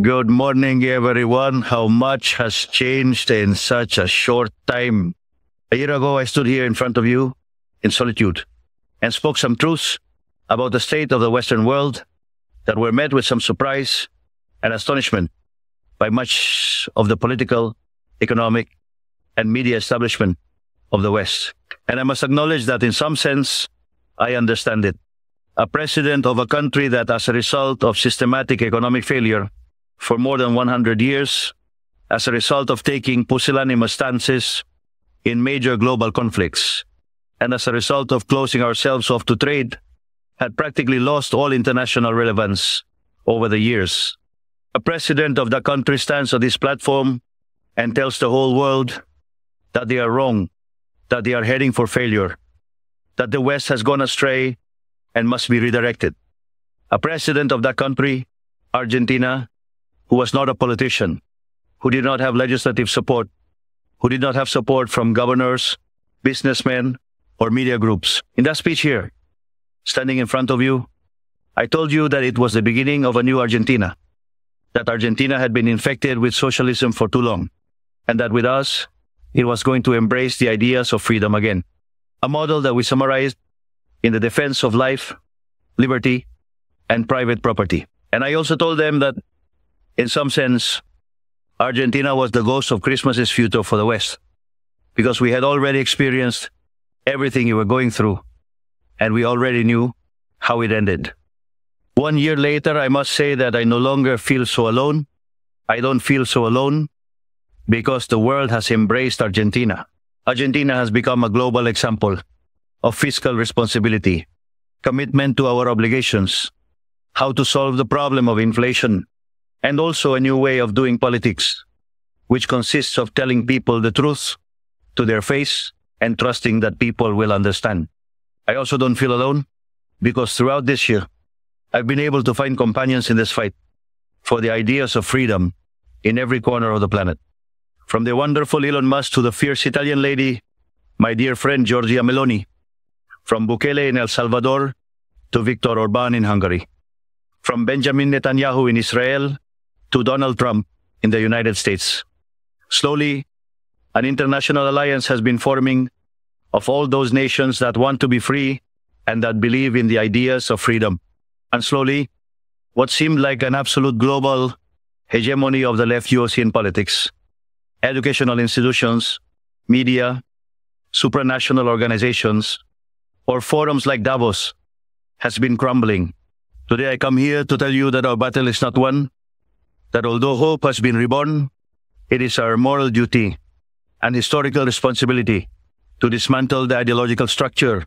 Good morning, everyone. How much has changed in such a short time? A year ago, I stood here in front of you in solitude and spoke some truths about the state of the Western world that were met with some surprise and astonishment by much of the political, economic, and media establishment of the West. And I must acknowledge that in some sense, I understand it. A president of a country that, as a result of systematic economic failure for more than 100 years, as a result of taking pusillanimous stances in major global conflicts, and as a result of closing ourselves off to trade, had practically lost all international relevance over the years. A president of the country stands on this platform and tells the whole world that they are wrong, that they are heading for failure, that the West has gone astray and must be redirected. A president of that country, Argentina, who was not a politician, who did not have legislative support, who did not have support from governors, businessmen, or media groups. In that speech here, standing in front of you, I told you that it was the beginning of a new Argentina, that Argentina had been infected with socialism for too long, and that with us, it was going to embrace the ideas of freedom again. A model that we summarized in the defense of life, liberty, and private property. And I also told them that, in some sense, Argentina was the ghost of Christmas's future for the West, because we had already experienced everything you were going through, and we already knew how it ended. 1 year later, I must say that I no longer feel so alone. I don't feel so alone because the world has embraced Argentina. Argentina has become a global example of fiscal responsibility, commitment to our obligations, how to solve the problem of inflation, and also a new way of doing politics, which consists of telling people the truth to their face and trusting that people will understand. I also don't feel alone because throughout this year, I've been able to find companions in this fight for the ideas of freedom in every corner of the planet. From the wonderful Elon Musk to the fierce Italian lady, my dear friend Giorgia Meloni, from Bukele in El Salvador to Viktor Orban in Hungary, from Benjamin Netanyahu in Israel to Donald Trump in the United States. Slowly, an international alliance has been forming of all those nations that want to be free and that believe in the ideas of freedom. And slowly, what seemed like an absolute global hegemony of the left European politics, educational institutions, media, supranational organizations, or forums like Davos has been crumbling. Today I come here to tell you that our battle is not won, that although hope has been reborn, it is our moral duty and historical responsibility to dismantle the ideological structure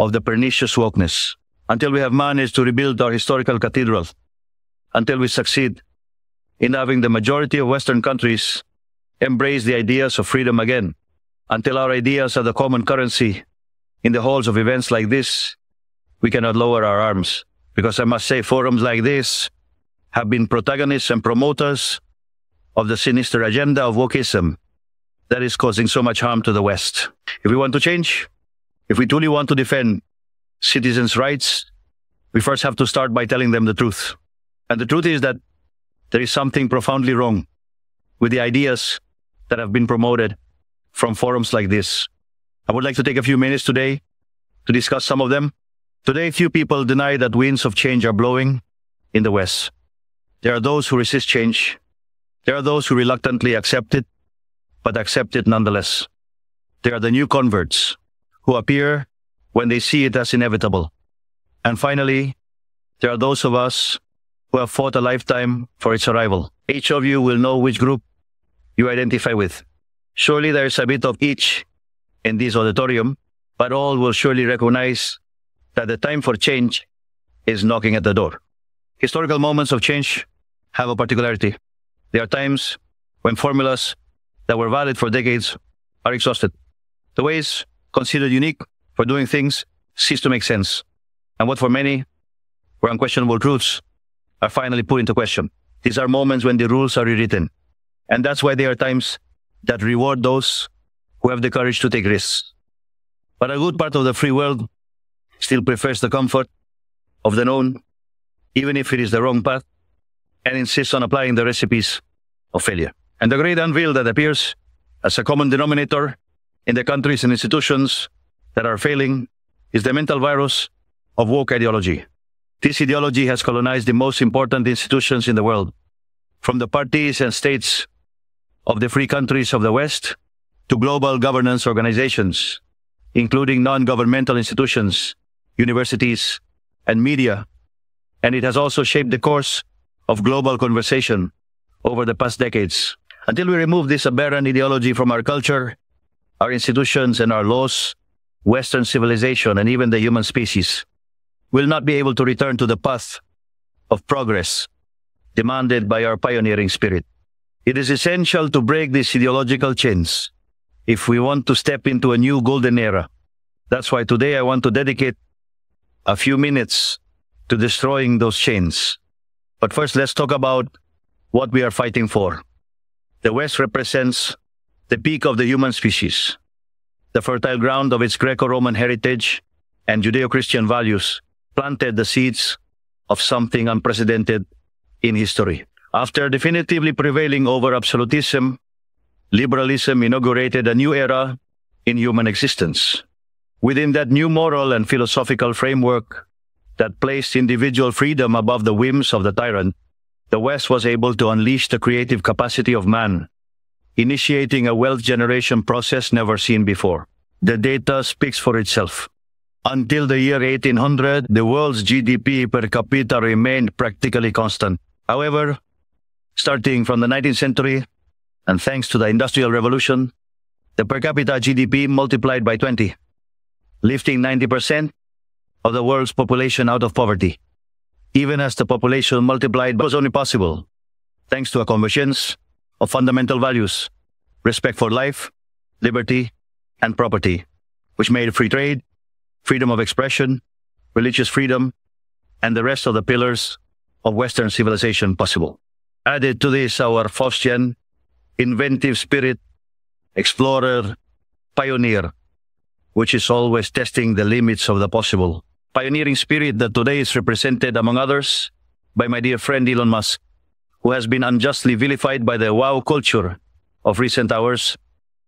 of the pernicious wokeness until we have managed to rebuild our historical cathedral, until we succeed in having the majority of Western countries embrace the ideas of freedom again, until our ideas are the common currency in the halls of events like this. We cannot lower our arms, because I must say forums like this have been protagonists and promoters of the sinister agenda of wokeism that is causing so much harm to the West. If we want to change, if we truly want to defend citizens' rights, we first have to start by telling them the truth. And the truth is that there is something profoundly wrong with the ideas that have been promoted from forums like this. I would like to take a few minutes today to discuss some of them. Today, few people deny that winds of change are blowing in the West. There are those who resist change. There are those who reluctantly accept it, but accept it nonetheless. There are the new converts who appear when they see it as inevitable. And finally, there are those of us who have fought a lifetime for its arrival. Each of you will know which group you identify with. Surely there is a bit of each in this auditorium, but all will surely recognize that the time for change is knocking at the door. Historical moments of change have a particularity. There are times when formulas that were valid for decades are exhausted. The ways considered unique for doing things cease to make sense. And what for many were unquestionable truths are finally put into question. These are moments when the rules are rewritten. And that's why there are times that reward those who have the courage to take risks. But a good part of the free world still prefers the comfort of the known, even if it is the wrong path, and insists on applying the recipes of failure. And the great unveil that appears as a common denominator in the countries and institutions that are failing is the mental virus of woke ideology. This ideology has colonized the most important institutions in the world, from the parties and states of the free countries of the West to global governance organizations, including non-governmental institutions, universities, and media. And it has also shaped the course of global conversation over the past decades. Until we remove this aberrant ideology from our culture, our institutions, and our laws, Western civilization, and even the human species will not be able to return to the path of progress demanded by our pioneering spirit. It is essential to break these ideological chains if we want to step into a new golden era. That's why today I want to dedicate a few minutes to destroying those chains. But first, let's talk about what we are fighting for. The West represents the peak of the human species, the fertile ground of its Greco-Roman heritage and Judeo-Christian values planted the seeds of something unprecedented in history. After definitively prevailing over absolutism, liberalism inaugurated a new era in human existence. Within that new moral and philosophical framework that placed individual freedom above the whims of the tyrant, the West was able to unleash the creative capacity of man, initiating a wealth generation process never seen before. The data speaks for itself. Until the year 1800, the world's GDP per capita remained practically constant. However, starting from the 19th century, and thanks to the Industrial Revolution, the per capita GDP multiplied by 20, lifting 90% of the world's population out of poverty. Even as the population multiplied, was only possible thanks to a convergence of fundamental values, respect for life, liberty, and property, which made free trade, freedom of expression, religious freedom, and the rest of the pillars of Western civilization possible. Added to this, our Faustian, inventive spirit, explorer, pioneer, which is always testing the limits of the possible. Pioneering spirit that today is represented, among others, by my dear friend Elon Musk, who has been unjustly vilified by the wow culture of recent hours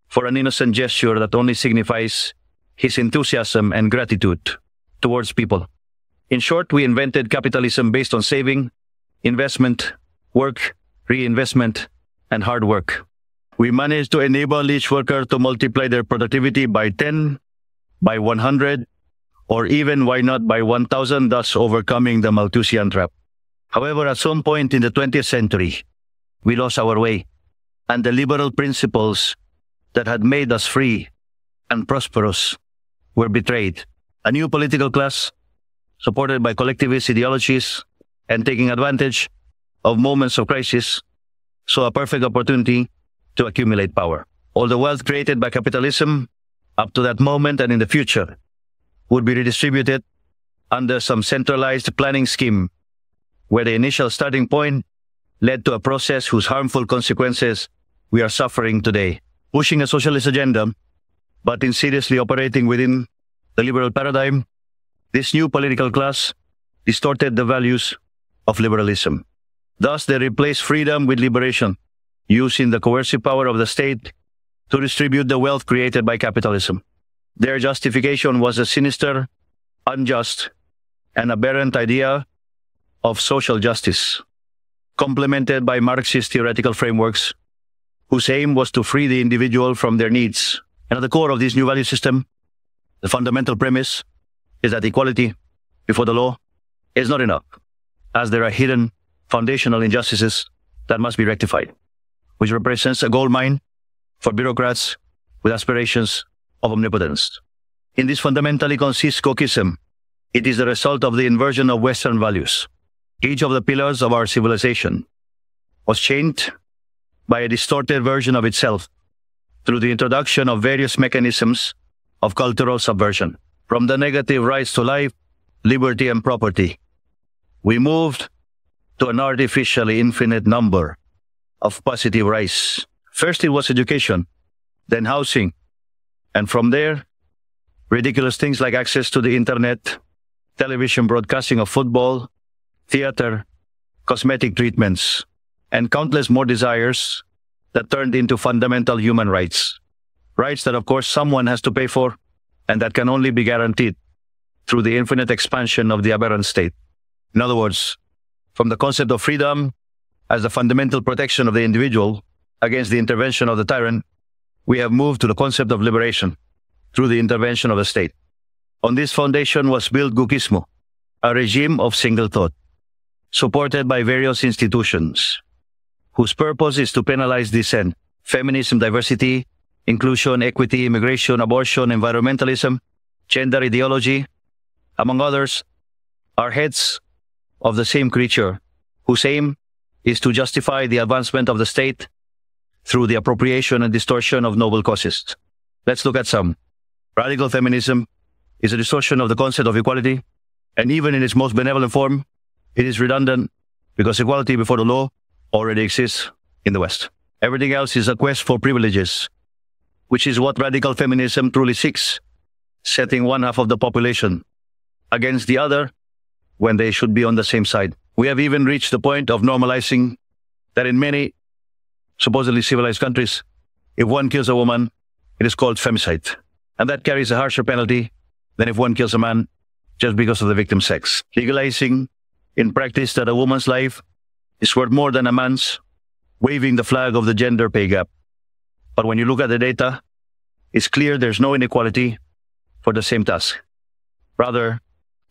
for an innocent gesture that only signifies his enthusiasm and gratitude towards people. In short, we invented capitalism based on saving, investment, work, reinvestment, and hard work. We managed to enable each worker to multiply their productivity by 10, by 100, or even, why not, by 1,000, thus overcoming the Malthusian trap. However, at some point in the 20th century, we lost our way, and the liberal principles that had made us free and prosperous were betrayed. A new political class, supported by collectivist ideologies and taking advantage of moments of crisis, saw a perfect opportunity to accumulate power. All the wealth created by capitalism up to that moment and in the future would be redistributed under some centralized planning scheme, where the initial starting point led to a process whose harmful consequences we are suffering today. Pushing a socialist agenda, but insidiously operating within the liberal paradigm, this new political class distorted the values of liberalism. Thus, they replaced freedom with liberation, using the coercive power of the state to distribute the wealth created by capitalism. Their justification was a sinister, unjust, and aberrant idea of social justice, complemented by Marxist theoretical frameworks, whose aim was to free the individual from their needs. And at the core of this new value system, the fundamental premise is that equality before the law is not enough, as there are hidden foundational injustices that must be rectified, which represents a gold mine for bureaucrats with aspirations of omnipotence. In this fundamentally consists cookism. It is the result of the inversion of Western values. Each of the pillars of our civilization was changed by a distorted version of itself through the introduction of various mechanisms of cultural subversion. From the negative rights to life, liberty, and property, we moved to an artificially infinite number of positive rights. First it was education, then housing, and from there, ridiculous things like access to the internet, television broadcasting of football, theater, cosmetic treatments, and countless more desires that turned into fundamental human rights. Rights that, of course, someone has to pay for, and that can only be guaranteed through the infinite expansion of the aberrant state. In other words, from the concept of freedom as the fundamental protection of the individual against the intervention of the tyrant, we have moved to the concept of liberation through the intervention of the state. On this foundation was built Gukismo, a regime of single thought, supported by various institutions, whose purpose is to penalize dissent, feminism, diversity, inclusion, equity, immigration, abortion, environmentalism, gender ideology, among others, are heads of the same creature, whose aim is to justify the advancement of the state through the appropriation and distortion of noble causes. Let's look at some. Radical feminism is a distortion of the concept of equality, and even in its most benevolent form, it is redundant because equality before the law already exists in the West. Everything else is a quest for privileges, which is what radical feminism truly seeks, setting one half of the population against the other when they should be on the same side. We have even reached the point of normalizing that in many supposedly civilized countries, if one kills a woman, it is called femicide. And that carries a harsher penalty than if one kills a man just because of the victim's sex. Legalizing in practice that a woman's life is worth more than a man's, waving the flag of the gender pay gap. But when you look at the data, it's clear there's no inequality for the same task. Rather,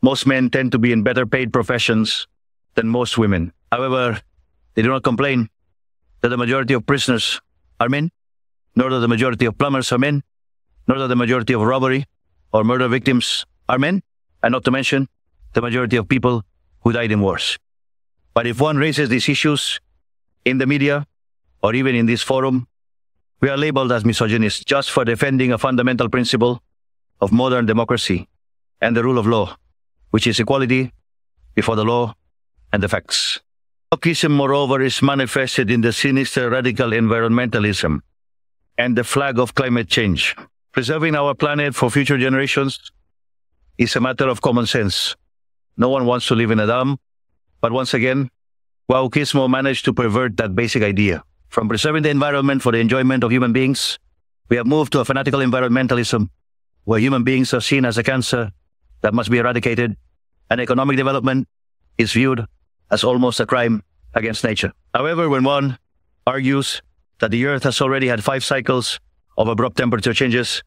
most men tend to be in better paid professions than most women. However, they do not complain that the majority of prisoners are men, nor that the majority of plumbers are men, nor that the majority of robbery or murder victims are men, and not to mention the majority of people who died in wars. But if one raises these issues in the media or even in this forum, we are labeled as misogynists just for defending a fundamental principle of modern democracy and the rule of law, which is equality before the law and the facts. Wokeism, moreover, is manifested in the sinister radical environmentalism and the flag of climate change. Preserving our planet for future generations is a matter of common sense. No one wants to live in a dam, but once again, wokeism managed to pervert that basic idea. From preserving the environment for the enjoyment of human beings, we have moved to a fanatical environmentalism where human beings are seen as a cancer that must be eradicated, and economic development is viewed as almost a crime against nature. However, when one argues that the Earth has already had 5 cycles of abrupt temperature changes,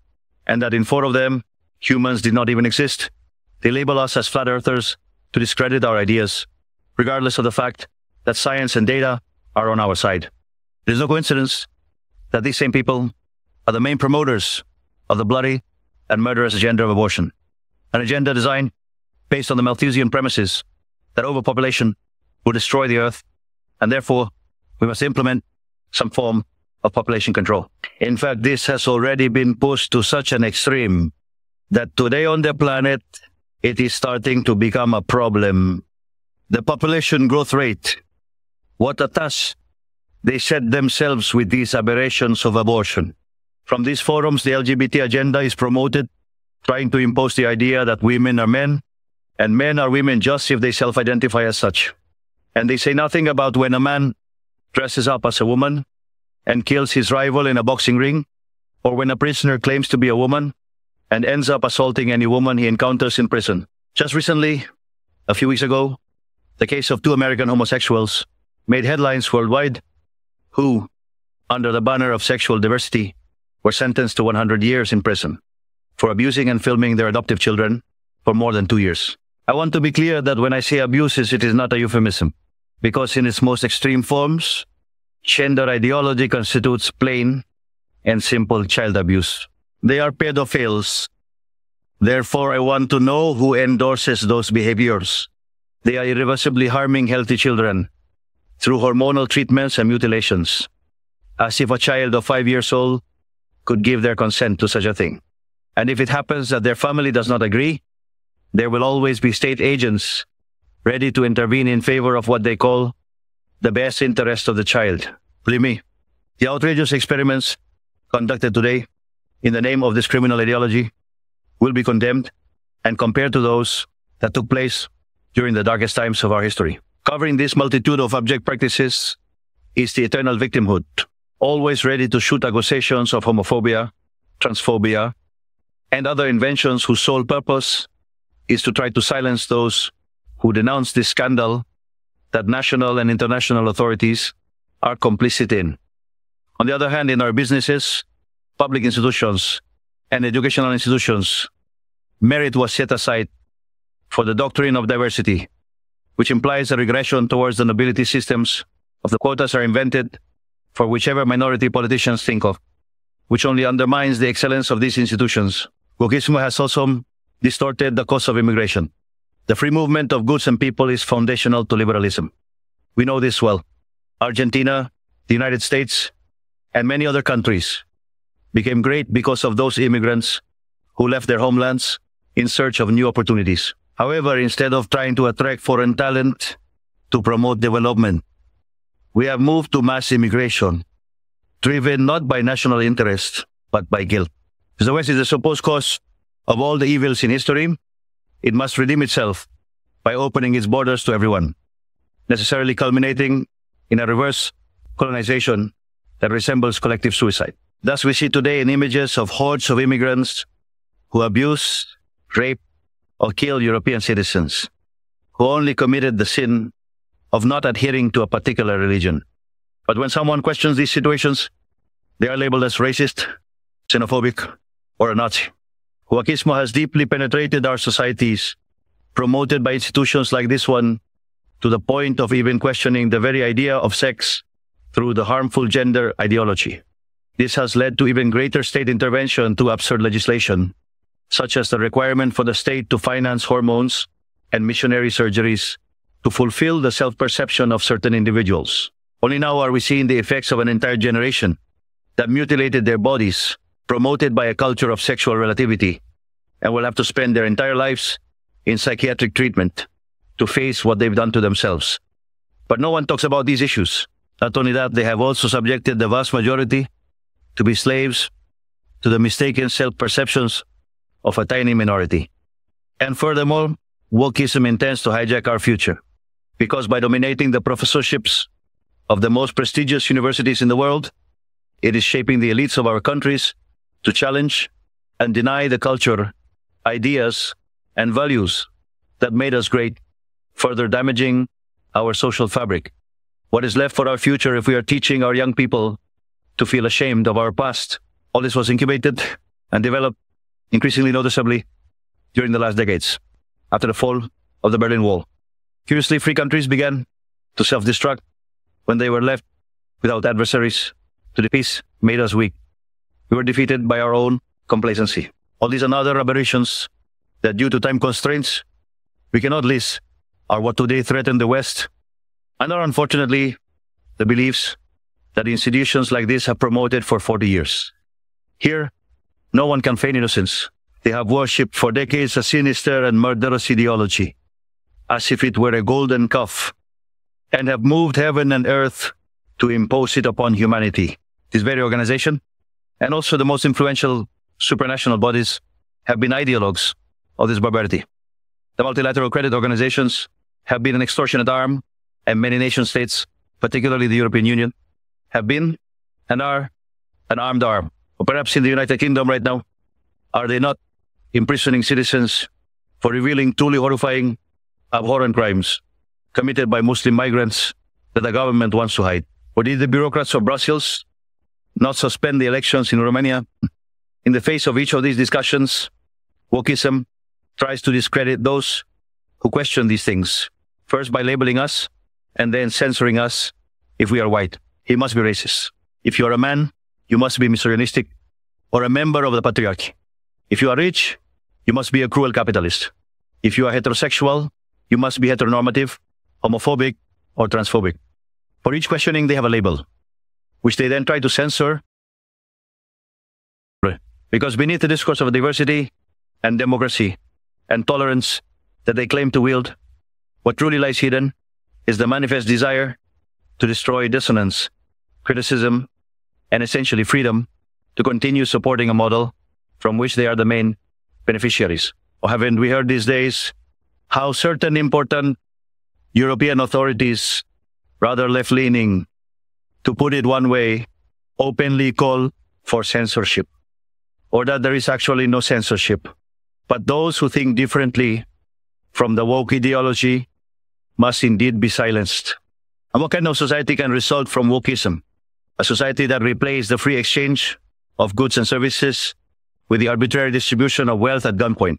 and that in 4 of them, humans did not even exist, they label us as flat earthers to discredit our ideas, regardless of the fact that science and data are on our side. It is no coincidence that these same people are the main promoters of the bloody and murderous agenda of abortion, an agenda designed based on the Malthusian premises that overpopulation will destroy the earth, and therefore we must implement some form of population control. In fact, this has already been pushed to such an extreme that today on the planet, it is starting to become a problem. The population growth rate, what a task they set themselves with these aberrations of abortion. From these forums, the LGBT agenda is promoted, trying to impose the idea that women are men, and men are women just if they self-identify as such. And they say nothing about when a man dresses up as a woman and kills his rival in a boxing ring, or when a prisoner claims to be a woman and ends up assaulting any woman he encounters in prison. Just recently, a few weeks ago, the case of 2 American homosexuals made headlines worldwide who, under the banner of sexual diversity, were sentenced to 100 years in prison for abusing and filming their adoptive children for more than 2 years. I want to be clear that when I say abuses, it is not a euphemism, because in its most extreme forms, gender ideology constitutes plain and simple child abuse. They are pedophiles. Therefore, I want to know who endorses those behaviors. They are irreversibly harming healthy children through hormonal treatments and mutilations, as if a child of 5 years old could give their consent to such a thing. And if it happens that their family does not agree, there will always be state agents ready to intervene in favor of what they call the best interest of the child. Believe me, the outrageous experiments conducted today in the name of this criminal ideology will be condemned and compared to those that took place during the darkest times of our history. Covering this multitude of abject practices is the eternal victimhood, always ready to shoot accusations of homophobia, transphobia, and other inventions whose sole purpose is to try to silence those who denounce this scandal that national and international authorities are complicit in. On the other hand, in our businesses, public institutions, and educational institutions, merit was set aside for the doctrine of diversity, which implies a regression towards the nobility systems of the quotas are invented for whichever minority politicians think of, which only undermines the excellence of these institutions. Wokeism has also distorted the cause of immigration. The free movement of goods and people is foundational to liberalism. We know this well. Argentina, the United States, and many other countries became great because of those immigrants who left their homelands in search of new opportunities. However, instead of trying to attract foreign talent to promote development, we have moved to mass immigration, driven not by national interest, but by guilt. As the West is the supposed cause of all the evils in history, it must redeem itself by opening its borders to everyone, necessarily culminating in a reverse colonization that resembles collective suicide. Thus, we see today in images of hordes of immigrants who abuse, rape, or kill European citizens, who only committed the sin of not adhering to a particular religion. But when someone questions these situations, they are labeled as racist, xenophobic, or a Nazi. Wokeism has deeply penetrated our societies, promoted by institutions like this one, to the point of even questioning the very idea of sex through the harmful gender ideology. This has led to even greater state intervention through absurd legislation, such as the requirement for the state to finance hormones and missionary surgeries to fulfill the self-perception of certain individuals. Only now are we seeing the effects of an entire generation that mutilated their bodies, promoted by a culture of sexual relativity, and will have to spend their entire lives in psychiatric treatment to face what they've done to themselves. But no one talks about these issues. Not only that, they have also subjected the vast majority to be slaves to the mistaken self-perceptions of a tiny minority. And furthermore, wokeism intends to hijack our future, because by dominating the professorships of the most prestigious universities in the world, it is shaping the elites of our countries to challenge and deny the culture, ideas, and values that made us great, further damaging our social fabric. What is left for our future if we are teaching our young people to feel ashamed of our past? All this was incubated and developed increasingly noticeably during the last decades, after the fall of the Berlin Wall. Curiously, free countries began to self-destruct when they were left without adversaries. To the peace made us weak. We were defeated by our own complacency. All these and other aberrations that, due to time constraints, we cannot list are what today threaten the West, and are unfortunately the beliefs that institutions like this have promoted for 40 years. Here, no one can feign innocence. They have worshipped for decades a sinister and murderous ideology, as if it were a golden calf, and have moved heaven and earth to impose it upon humanity. This very organization, and also the most influential supranational bodies, have been ideologues of this barbarity. The multilateral credit organizations have been an extortionate arm, and many nation states, particularly the European Union, have been and are an armed arm. Or perhaps in the United Kingdom right now, are they not imprisoning citizens for revealing truly horrifying, abhorrent crimes committed by Muslim migrants that the government wants to hide? Or did the bureaucrats of Brussels not suspend the elections in Romania? In the face of each of these discussions, wokeism tries to discredit those who question these things, first by labeling us and then censoring us if we are white. He must be racist. If you are a man, you must be misogynistic or a member of the patriarchy. If you are rich, you must be a cruel capitalist. If you are heterosexual, you must be heteronormative, homophobic, or transphobic. For each questioning, they have a label, which they then try to censor. Because beneath the discourse of diversity and democracy and tolerance that they claim to wield, what truly lies hidden is the manifest desire to destroy dissonance, criticism, and essentially freedom to continue supporting a model from which they are the main beneficiaries. Or haven't we heard these days how certain important European authorities, rather left-leaning, to put it one way, openly call for censorship, or that there is actually no censorship. But those who think differently from the woke ideology must indeed be silenced. And what kind of society can result from wokeism? A society that replaces the free exchange of goods and services with the arbitrary distribution of wealth at gunpoint.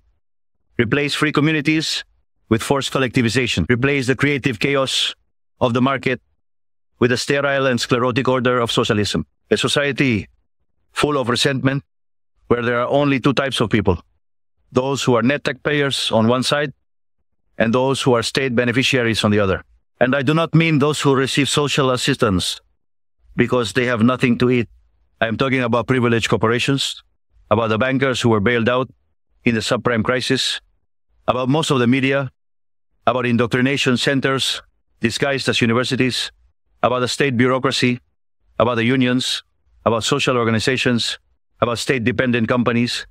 Replace free communities with forced collectivization. Replace the creative chaos of the market with a sterile and sclerotic order of socialism. A society full of resentment where there are only two types of people. Those who are net taxpayers on one side and those who are state beneficiaries on the other. And I do not mean those who receive social assistance because they have nothing to eat. I am talking about privileged corporations, about the bankers who were bailed out in the subprime crisis, about most of the media, about indoctrination centers disguised as universities, about the state bureaucracy, about the unions, about social organizations, about state-dependent companies,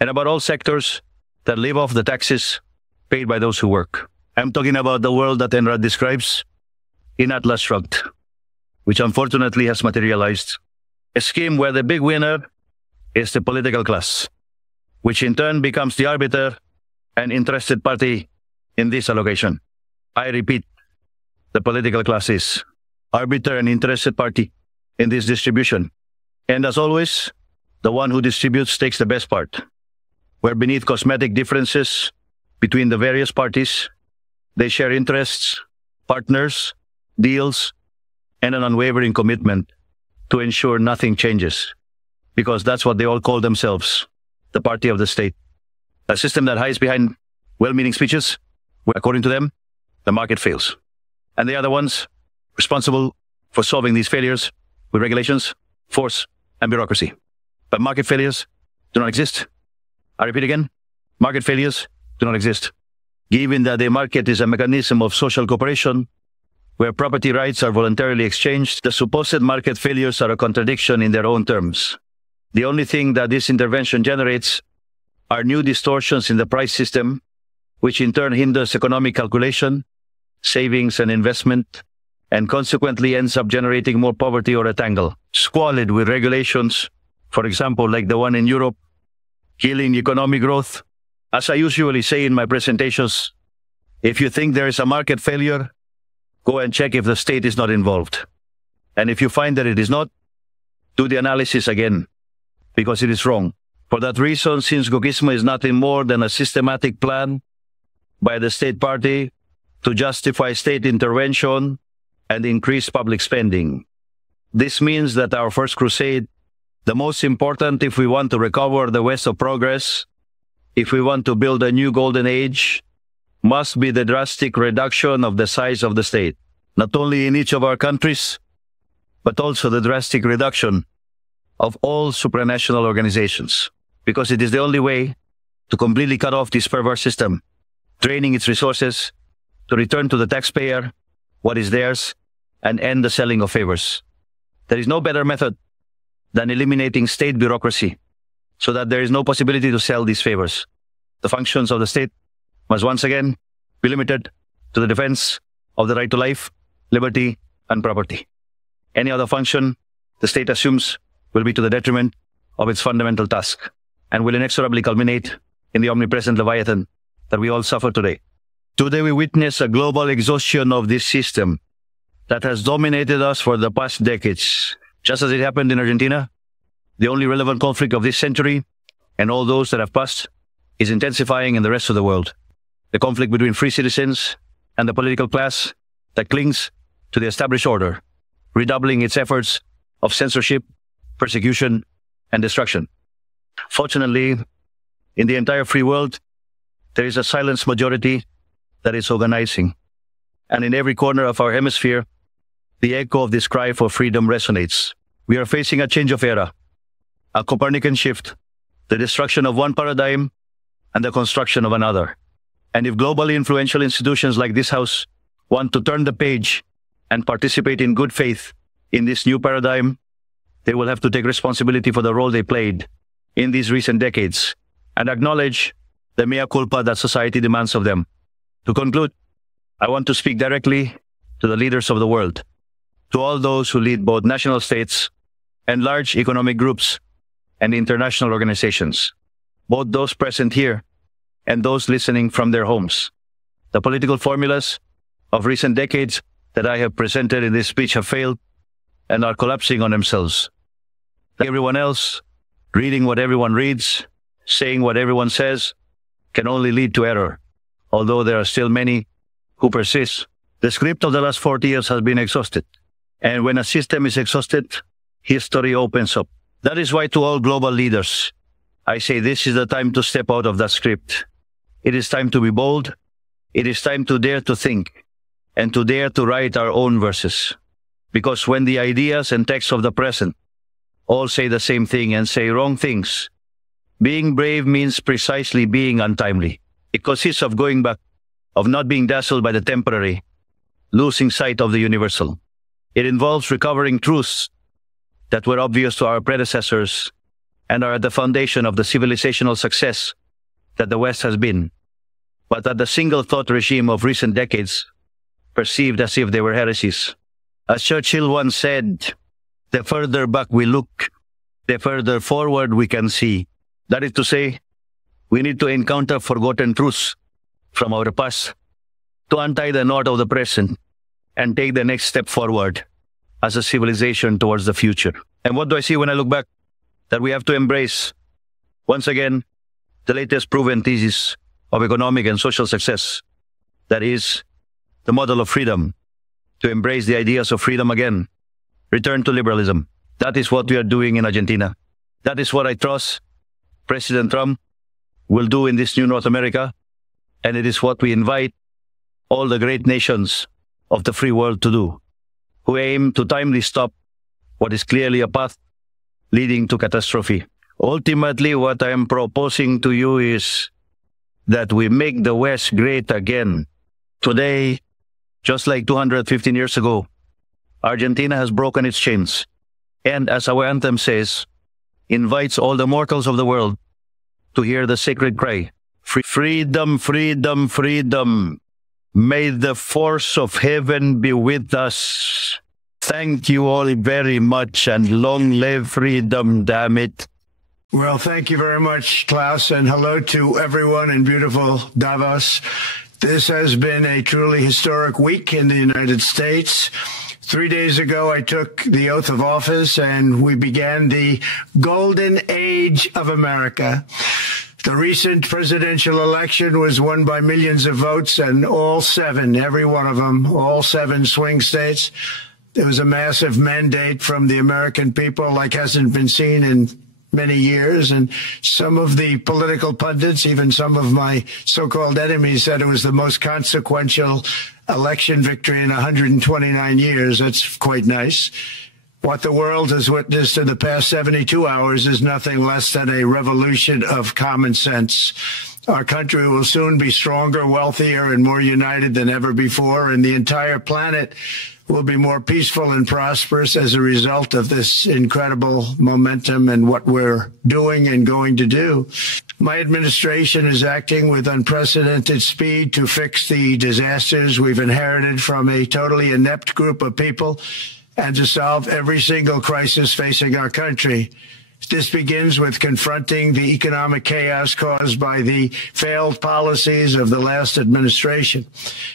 and about all sectors that live off the taxes paid by those who work. I'm talking about the world that Enrad describes in Atlas Shrugged, which unfortunately has materialized. A scheme where the big winner is the political class, which in turn becomes the arbiter and interested party in this allocation. I repeat, the political class is arbiter and interested party in this distribution. And as always, the one who distributes takes the best part, where beneath cosmetic differences between the various parties, they share interests, partners, deals, and an unwavering commitment to ensure nothing changes, because that's what they all call themselves, the party of the state. A system that hides behind well-meaning speeches, where, according to them, the market fails. And they are the ones responsible for solving these failures with regulations, force, and bureaucracy. But market failures do not exist. I repeat again, market failures do not exist. Given that the market is a mechanism of social cooperation, where property rights are voluntarily exchanged, the supposed market failures are a contradiction in their own terms. The only thing that this intervention generates are new distortions in the price system, which in turn hinders economic calculation, savings and investment, and consequently ends up generating more poverty or a tangle. Squalid with regulations, for example, like the one in Europe, killing economic growth. As I usually say in my presentations, if you think there is a market failure, go and check if the state is not involved. And if you find that it is not, do the analysis again, because it is wrong. For that reason, since wokeism is nothing more than a systematic plan by the state party to justify state intervention and increase public spending. This means that our first crusade, the most important if we want to recover the West of progress, if we want to build a new golden age, must be the drastic reduction of the size of the state, not only in each of our countries, but also the drastic reduction of all supranational organizations, because it is the only way to completely cut off this perverse system, draining its resources to return to the taxpayer what is theirs and end the selling of favors. There is no better method than eliminating state bureaucracy so that there is no possibility to sell these favors. The functions of the state must once again be limited to the defense of the right to life, liberty, and property. Any other function the state assumes will be to the detriment of its fundamental task and will inexorably culminate in the omnipresent leviathan that we all suffer today. Today we witness a global exhaustion of this system that has dominated us for the past decades. Just as it happened in Argentina, the only relevant conflict of this century and all those that have passed is intensifying in the rest of the world. The conflict between free citizens and the political class that clings to the established order, redoubling its efforts of censorship, persecution, and destruction. Fortunately, in the entire free world, there is a silent majority that is organizing. And in every corner of our hemisphere, the echo of this cry for freedom resonates. We are facing a change of era, a Copernican shift, the destruction of one paradigm and the construction of another. And if globally influential institutions like this house want to turn the page and participate in good faith in this new paradigm, they will have to take responsibility for the role they played in these recent decades and acknowledge the mea culpa that society demands of them. To conclude, I want to speak directly to the leaders of the world, to all those who lead both national states and large economic groups and international organizations, both those present here and those listening from their homes. The political formulas of recent decades that I have presented in this speech have failed and are collapsing on themselves. Everyone else, reading what everyone reads, saying what everyone says, can only lead to error, although there are still many who persist. The script of the last 40 years has been exhausted. And when a system is exhausted, history opens up. That is why to all global leaders, I say this is the time to step out of that script. It is time to be bold. It is time to dare to think and to dare to write our own verses. Because when the ideas and texts of the present all say the same thing and say wrong things, being brave means precisely being untimely. It consists of going back, of not being dazzled by the temporary, losing sight of the universal. It involves recovering truths that were obvious to our predecessors and are at the foundation of the civilizational success that the West has been, but that the single thought regime of recent decades perceived as if they were heresies. As Churchill once said, the further back we look, the further forward we can see. That is to say, we need to encounter forgotten truths from our past to untie the knot of the present and take the next step forward as a civilization towards the future. And what do I see when I look back? That we have to embrace, once again, the latest proven thesis of economic and social success. That is, the model of freedom, to embrace the ideas of freedom again, return to liberalism. That is what we are doing in Argentina. That is what I trust President Trump will do in this new North America, and it is what we invite all the great nations of the free world to do, who aim to timely stop what is clearly a path leading to catastrophe. Ultimately, what I am proposing to you is that we make the West great again. Today, just like 215 years ago, Argentina has broken its chains, and as our anthem says, invites all the mortals of the world to hear the sacred cry, freedom, freedom, freedom. May the force of heaven be with us. Thank you all very much, and long live freedom, damn it. Well, thank you very much, Klaus, and hello to everyone in beautiful Davos. This has been a truly historic week in the United States. 3 days ago, I took the oath of office, and we began the golden age of America. The recent presidential election was won by millions of votes, and all seven, every one of them, all seven swing states. It was a massive mandate from the American people like hasn't been seen in many years. And some of the political pundits, even some of my so-called enemies, said it was the most consequential election victory in 129 years. That's quite nice. What the world has witnessed in the past 72 hours is nothing less than a revolution of common sense. Our country will soon be stronger, wealthier, and more united than ever before, and the entire planet will be more peaceful and prosperous as a result of this incredible momentum and what we're doing and going to do. My administration is acting with unprecedented speed to fix the disasters we've inherited from a totally inept group of people and to solve every single crisis facing our country. This begins with confronting the economic chaos caused by the failed policies of the last administration.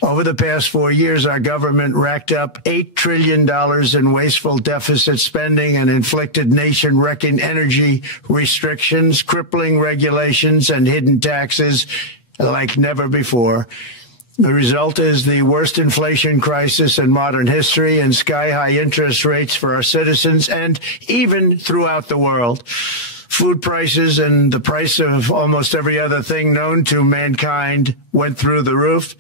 Over the past 4 years, our government racked up $8 trillion in wasteful deficit spending and inflicted nation-wrecking energy restrictions, crippling regulations, and hidden taxes like never before. The result is the worst inflation crisis in modern history and sky-high interest rates for our citizens and even throughout the world. Food prices and the price of almost every other thing known to mankind went through the roof.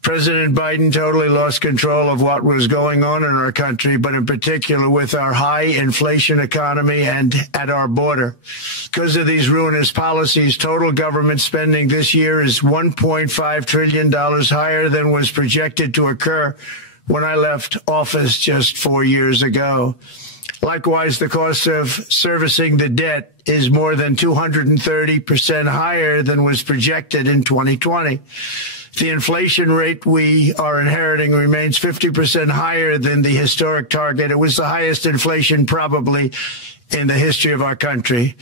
President Biden totally lost control of what was going on in our country, but in particular with our high inflation economy and at our border. Because of these ruinous policies, total government spending this year is $1.5 trillion higher than was projected to occur when I left office just 4 years ago. Likewise, the cost of servicing the debt is more than 230% higher than was projected in 2020. The inflation rate we are inheriting remains 50% higher than the historic target. It was the highest inflation probably in the history of our country.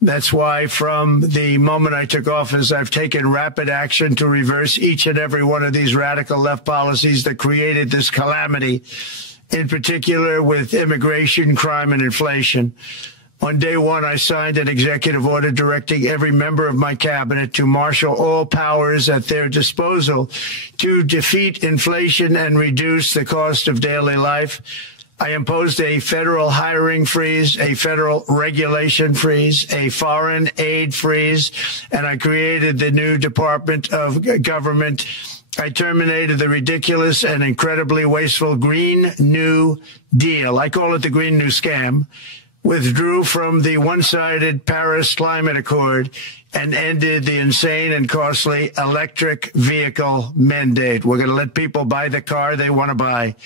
That's why from the moment I took office, I've taken rapid action to reverse each and every one of these radical left policies that created this calamity, in particular with immigration, crime, and inflation. On day one, I signed an executive order directing every member of my cabinet to marshal all powers at their disposal to defeat inflation and reduce the cost of daily life. I imposed a federal hiring freeze, a federal regulation freeze, a foreign aid freeze, and I created the new Department of Government. I terminated the ridiculous and incredibly wasteful Green New Deal. I call it the Green New Scam. Withdrew from the one-sided Paris Climate Accord and ended the insane and costly electric vehicle mandate. We're going to let people buy the car they want to buy.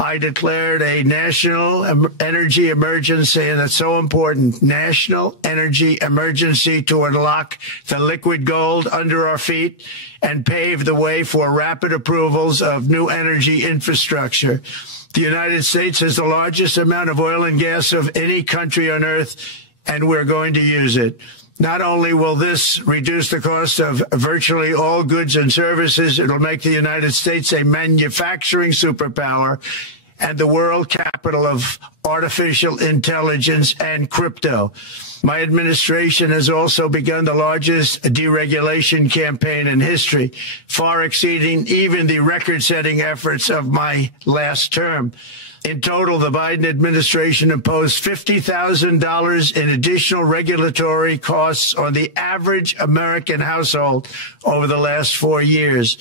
I declared a national energy emergency, and it's so important, national energy emergency to unlock the liquid gold under our feet and pave the way for rapid approvals of new energy infrastructure. The United States has the largest amount of oil and gas of any country on earth, and we're going to use it. Not only will this reduce the cost of virtually all goods and services, it'll make the United States a manufacturing superpower and the world capital of artificial intelligence and crypto. My administration has also begun the largest deregulation campaign in history, far exceeding even the record-setting efforts of my last term. In total, the Biden administration imposed $50,000 in additional regulatory costs on the average American household over the last 4 years.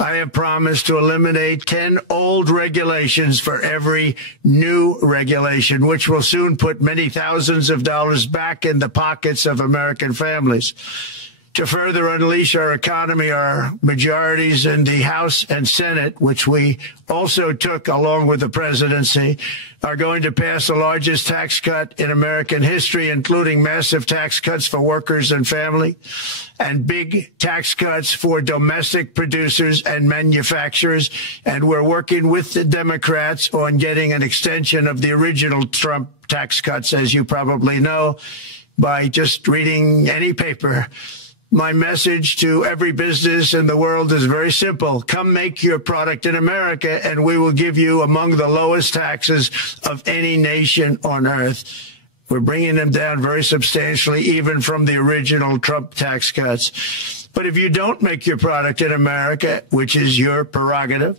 I have promised to eliminate 10 old regulations for every new regulation, which will soon put many thousands of dollars back in the pockets of American families. To further unleash our economy, our majorities in the House and Senate, which we also took along with the presidency, are going to pass the largest tax cut in American history, including massive tax cuts for workers and family and big tax cuts for domestic producers and manufacturers. And we're working with the Democrats on getting an extension of the original Trump tax cuts, as you probably know, by just reading any paper. My message to every business in the world is very simple. Come make your product in America, and we will give you among the lowest taxes of any nation on earth. We're bringing them down very substantially, even from the original Trump tax cuts. But if you don't make your product in America, which is your prerogative,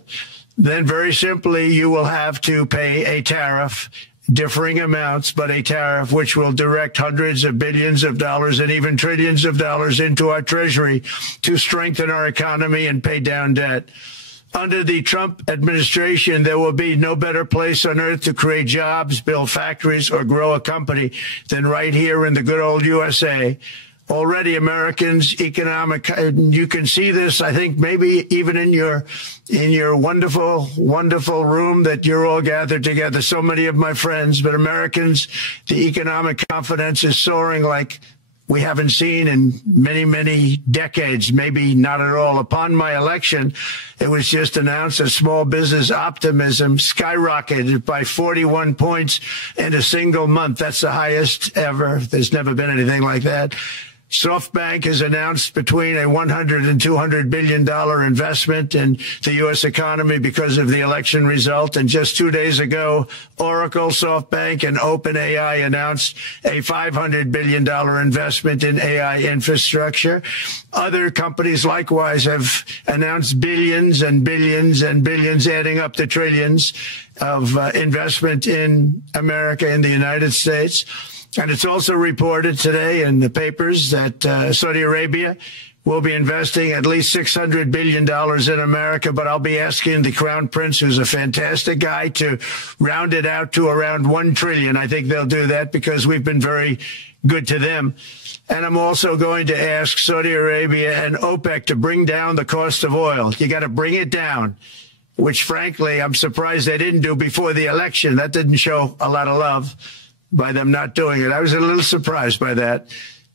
then very simply you will have to pay a tariff, differing amounts, but a tariff which will direct hundreds of billions of dollars and even trillions of dollars into our treasury to strengthen our economy and pay down debt. Under the Trump administration, there will be no better place on earth to create jobs, build factories, or grow a company than right here in the good old USA. Already Americans economic, you can see this, I think, maybe even in your wonderful, wonderful room that you're all gathered together. So many of my friends, but Americans, the economic confidence is soaring like we haven't seen in many, many decades, maybe not at all. Upon my election, it was just announced that small business optimism skyrocketed by 41 points in a single month. That's the highest ever. There's never been anything like that. SoftBank has announced between a $100 and $200 billion investment in the U.S. economy because of the election result. And just 2 days ago, Oracle, SoftBank, and OpenAI announced a $500 billion investment in AI infrastructure. Other companies likewise have announced billions and billions and billions, adding up to trillions of investment in America, in the United States. And it's also reported today in the papers that Saudi Arabia will be investing at least $600 billion in America. But I'll be asking the Crown Prince, who's a fantastic guy, to round it out to around $1 trillion. I think they'll do that because we've been very good to them. And I'm also going to ask Saudi Arabia and OPEC to bring down the cost of oil. You got to bring it down, which, frankly, I'm surprised they didn't do before the election. That didn't show a lot of love by them not doing it. I was a little surprised by that.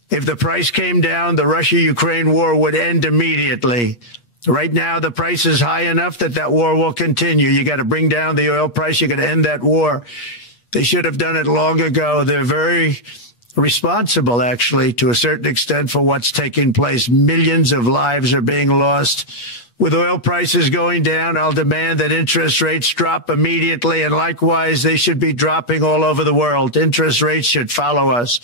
If the price came down, the Russia-Ukraine war would end immediately. Right now, the price is high enough that that war will continue. You got to bring down the oil price. You got to end that war. They should have done it long ago. They're very responsible, actually, to a certain extent for what's taking place. Millions of lives are being lost. With oil prices going down, I'll demand that interest rates drop immediately, and likewise, they should be dropping all over the world. Interest rates should follow us.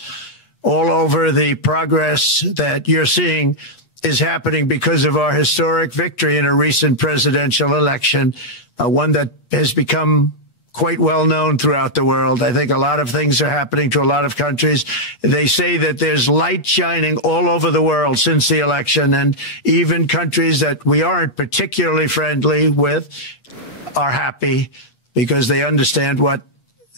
All over, the progress that you're seeing is happening because of our historic victory in a recent presidential election, one that has become quite well known throughout the world. I think a lot of things are happening to a lot of countries. They say that there's light shining all over the world since the election, and even countries that we aren't particularly friendly with are happy because they understand what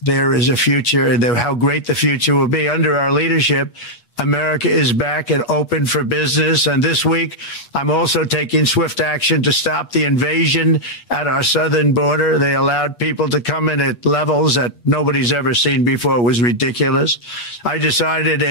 there is a future and how great the future will be under our leadership. America is back and open for business. And this week, I'm also taking swift action to stop the invasion at our southern border. They allowed people to come in at levels that nobody's ever seen before. It was ridiculous. I decided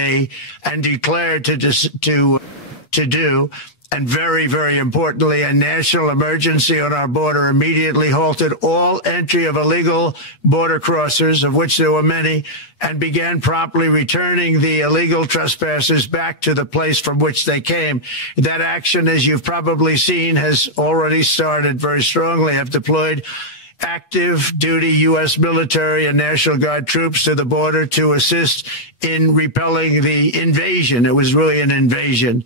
and declared to do, and very, very importantly, a national emergency on our border immediately halted all entry of illegal border crossers, of which there were many, and began promptly returning the illegal trespassers back to the place from which they came. That action, as you've probably seen, has already started very strongly. I've deployed active duty U.S. military and National Guard troops to the border to assist in repelling the invasion. It was really an invasion.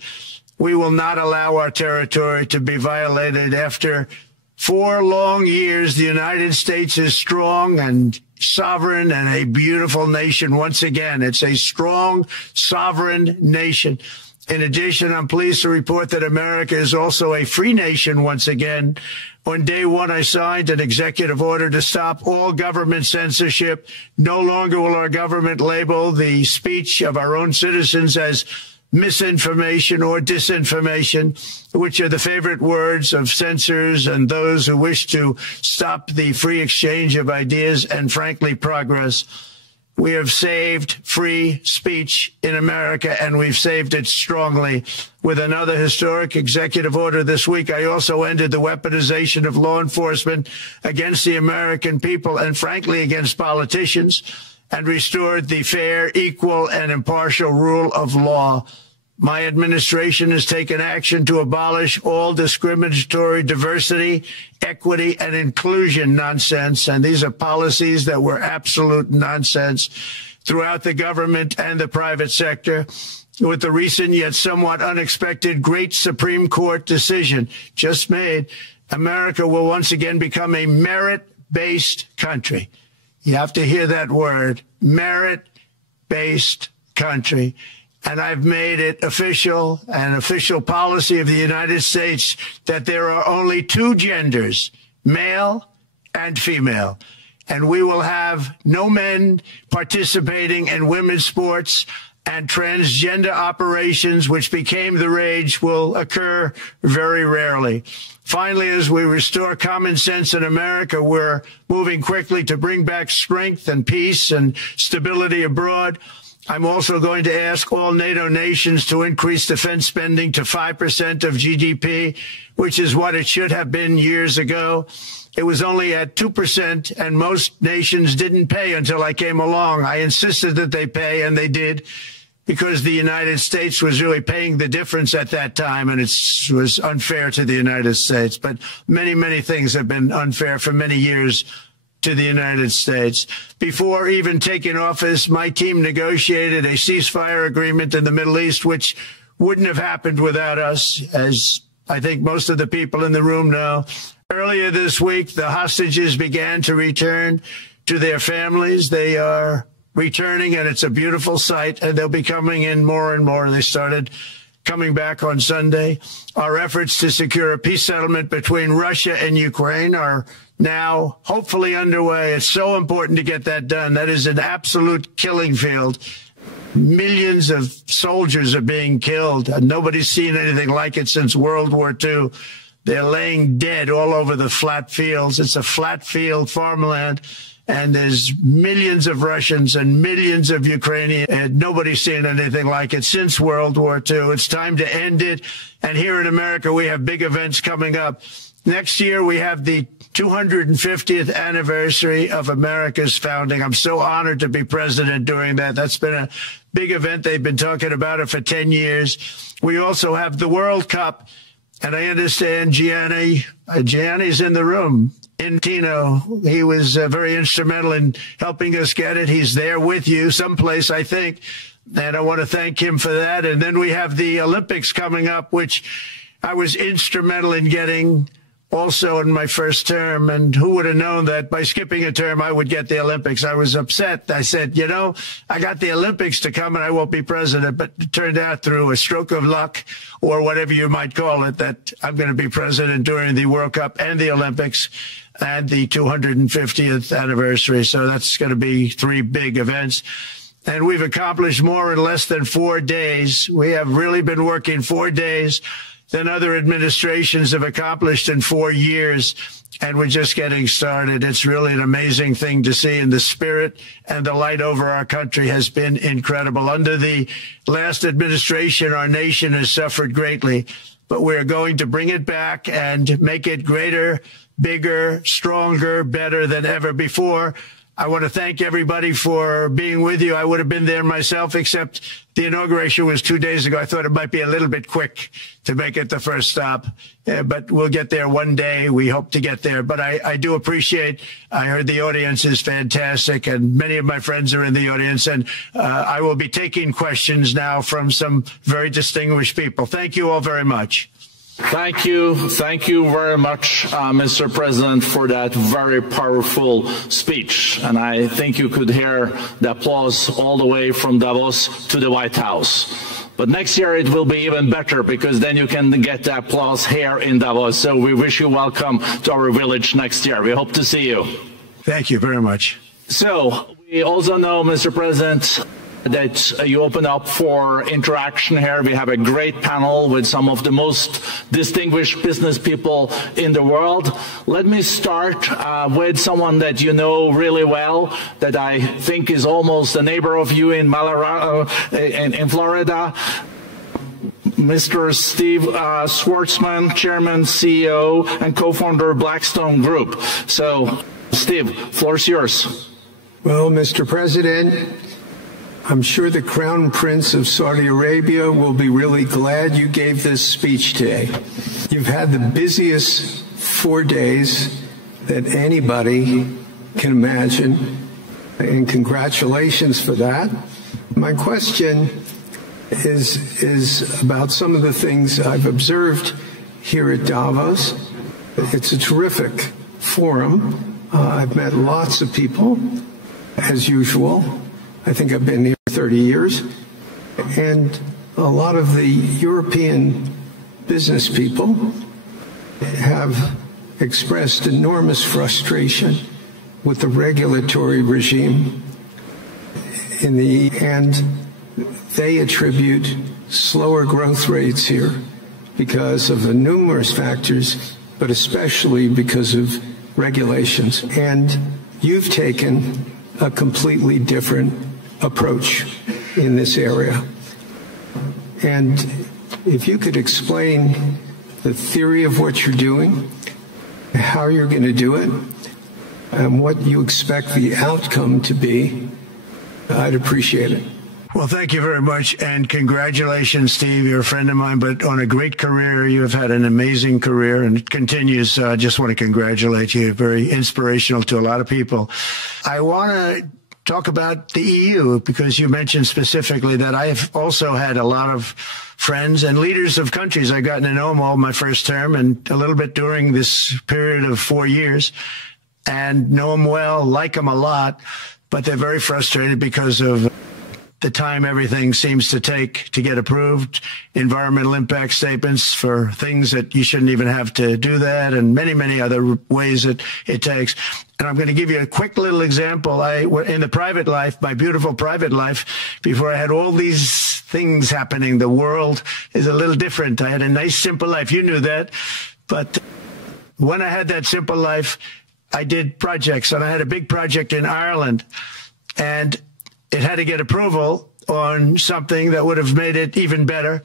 We will not allow our territory to be violated. After 4 long years, the United States is strong and sovereign and a beautiful nation once again. It's a strong, sovereign nation. In addition, I'm pleased to report that America is also a free nation once again. On day one, I signed an executive order to stop all government censorship. No longer will our government label the speech of our own citizens as misinformation or disinformation, which are the favorite words of censors and those who wish to stop the free exchange of ideas and, frankly, progress. We have saved free speech in America, and we've saved it strongly. With another historic executive order this week, I also ended the weaponization of law enforcement against the American people and, frankly, against politicians, and restored the fair, equal, and impartial rule of law. My administration has taken action to abolish all discriminatory diversity, equity, and inclusion nonsense, and these are policies that were absolute nonsense throughout the government and the private sector. With the recent yet somewhat unexpected great Supreme Court decision just made, America will once again become a merit-based country. You have to hear that word, merit-based country. And I've made it official, an official policy of the United States, that there are only 2 genders, male and female. And we will have no men participating in women's sports, and transgender operations, which became the rage, will occur very rarely. Finally, as we restore common sense in America, we're moving quickly to bring back strength and peace and stability abroad. I'm also going to ask all NATO nations to increase defense spending to 5% of GDP, which is what it should have been years ago. It was only at 2%, and most nations didn't pay until I came along. I insisted that they pay, and they did, because the United States was really paying the difference at that time, and it was unfair to the United States. But many, many things have been unfair for many years to the United States. Before even taking office, my team negotiated a ceasefire agreement in the Middle East, which wouldn't have happened without us, as I think most of the people in the room know. Earlier this week, the hostages began to return to their families. They are returning, and it's a beautiful sight, and they'll be coming in more and more. They started coming back on Sunday. Our efforts to secure a peace settlement between Russia and Ukraine are now hopefully underway. It's so important to get that done. That is an absolute killing field. Millions of soldiers are being killed, and nobody's seen anything like it since World War II. They're laying dead all over the flat fields. It's a flat field farmland. and there's millions of Russians and millions of Ukrainians, and nobody's seen anything like it since World War II. It's time to end it. And here in America, we have big events coming up. Next year, we have the 250th anniversary of America's founding. I'm so honored to be president during that. That's been a big event. They've been talking about it for 10 years. We also have the World Cup. And I understand Gianni's in the room. Intino, he was very instrumental in helping us get it. He's there with you someplace, I think. And I want to thank him for that. And then we have the Olympics coming up, which I was instrumental in getting also in my first term. And who would have known that by skipping a term, I would get the Olympics? I was upset. I said, you know, I got the Olympics to come and I won't be president. But it turned out through a stroke of luck, or whatever you might call it, that I'm going to be president during the World Cup and the Olympics and the 250th anniversary. So that's going to be 3 big events. And we've accomplished more in less than 4 days. We have really been working 4 days than other administrations have accomplished in 4 years. And we're just getting started. It's really an amazing thing to see, and the spirit and the light over our country has been incredible. Under the last administration, our nation has suffered greatly, but we're going to bring it back and make it greater, bigger, stronger, better than ever before. I want to thank everybody for being with you. I would have been there myself, except the inauguration was 2 days ago. I thought it might be a little bit quick to make it the first stop, but we'll get there one day. We hope to get there. But I do appreciate, I heard the audience is fantastic, and many of my friends are in the audience, and I will be taking questions now from some very distinguished people. Thank you all very much. Thank you. Thank you very much, Mr. President, for that very powerful speech. And I think you could hear the applause all the way from Davos to the White House. But next year it will be even better, because then you can get the applause here in Davos. So we wish you welcome to our village next year. We hope to see you. Thank you very much. So we also know, Mr. President, that you open up for interaction here. We have a great panel with some of the most distinguished business people in the world. Let me start with someone that you know really well, that I think is almost a neighbor of you in in Florida. Mr. Steve Schwarzman, Chairman, CEO, and co-founder of Blackstone Group. So, Steve, floor's yours. Well, Mr. President, I'm sure the Crown Prince of Saudi Arabia will be really glad you gave this speech today. You've had the busiest 4 days that anybody can imagine, and congratulations for that. My question is about some of the things I've observed here at Davos. It's a terrific forum. I've met lots of people, as usual. I think I've been here 30 years. And a lot of the European business people have expressed enormous frustration with the regulatory regime. And they attribute slower growth rates here because of the numerous factors, but especially because of regulations. And you've taken a completely different approach in this area. And if you could explain the theory of what you're doing, how you're going to do it, and what you expect the outcome to be, I'd appreciate it. Well, thank you very much, and congratulations, Steve. You're a friend of mine, but on a great career. You have had an amazing career, and it continues. I just want to congratulate you. Very inspirational to a lot of people. I want to talk about the EU, because you mentioned specifically that I've also had a lot of friends and leaders of countries. I've gotten to know them all my first term and a little bit during this period of 4 years, and know them well, like them a lot, but they're very frustrated because of the time everything seems to take to get approved, environmental impact statements for things that you shouldn't even have to do that, and many, many other ways that it takes. And I'm going to give you a quick little example. In the private life, my beautiful private life, before I had all these things happening, the world is a little different. I had a nice, simple life. You knew that. But when I had that simple life, I did projects, and I had a big project in Ireland, and it had to get approval on something that would have made it even better.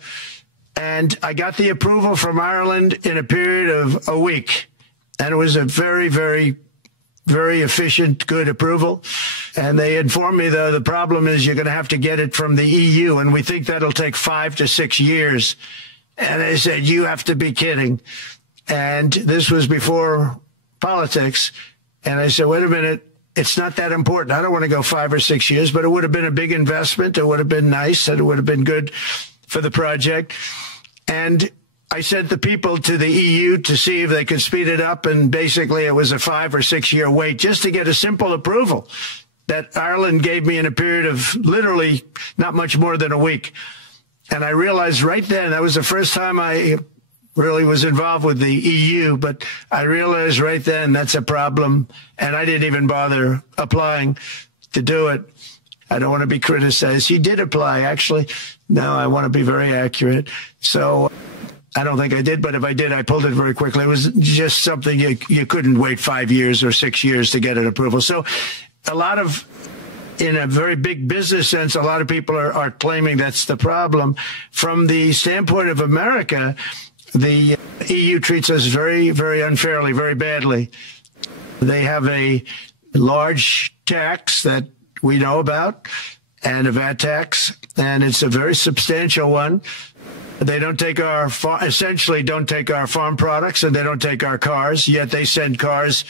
And I got the approval from Ireland in a period of a week. And it was a very, very, very efficient, good approval. And they informed me, though, the problem is you're going to have to get it from the EU, and we think that'll take 5 to 6 years. And they said, you have to be kidding. And this was before politics. And I said, wait a minute, it's not that important. I don't want to go 5 or 6 years, but it would have been a big investment. It would have been nice, and it would have been good for the project. And I sent the people to the EU to see if they could speed it up. And basically it was a 5 or 6 year wait just to get a simple approval that Ireland gave me in a period of literally not much more than a week. And I realized right then, that was the first time I really was involved with the EU, but I realized right then that's a problem. And I didn't even bother applying to do it. I don't want to be criticized. He did apply, actually. No, I want to be very accurate. So I don't think I did, but if I did, I pulled it very quickly. It was just something you couldn't wait 5 years or 6 years to get an approval. So a lot of, in a very big business sense, a lot of people are claiming that's the problem. From the standpoint of America, the EU treats us very, very unfairly, very badly. They have a large tax that we know about, and a VAT tax, and it's a very substantial one. They don't take our, essentially don't take our farm products, and they don't take our cars, yet they send cars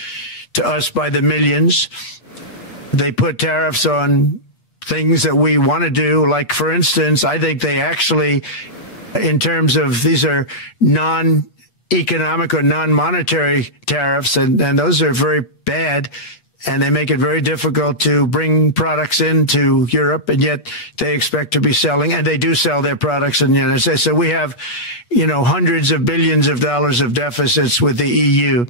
to us by the millions. They put tariffs on things that we want to do, like, for instance, I think they actually, in terms of, these are non-economic or non-monetary tariffs, and those are very bad. And they make it very difficult to bring products into Europe, and yet they expect to be selling, and they do sell their products in the United States. So we have, hundreds of billions of dollars of deficits with the EU,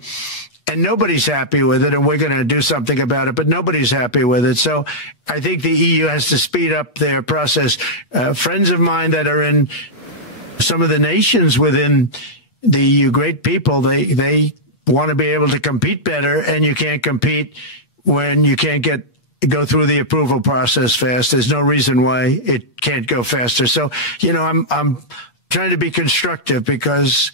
and nobody's happy with it, and we're going to do something about it, but nobody's happy with it. So I think the EU has to speed up their process. Friends of mine that are in some of the nations within the EU, great people, they want to be able to compete better, and you can't compete when you can't go through the approval process fast. There's no reason why it can't go faster. So, I'm trying to be constructive because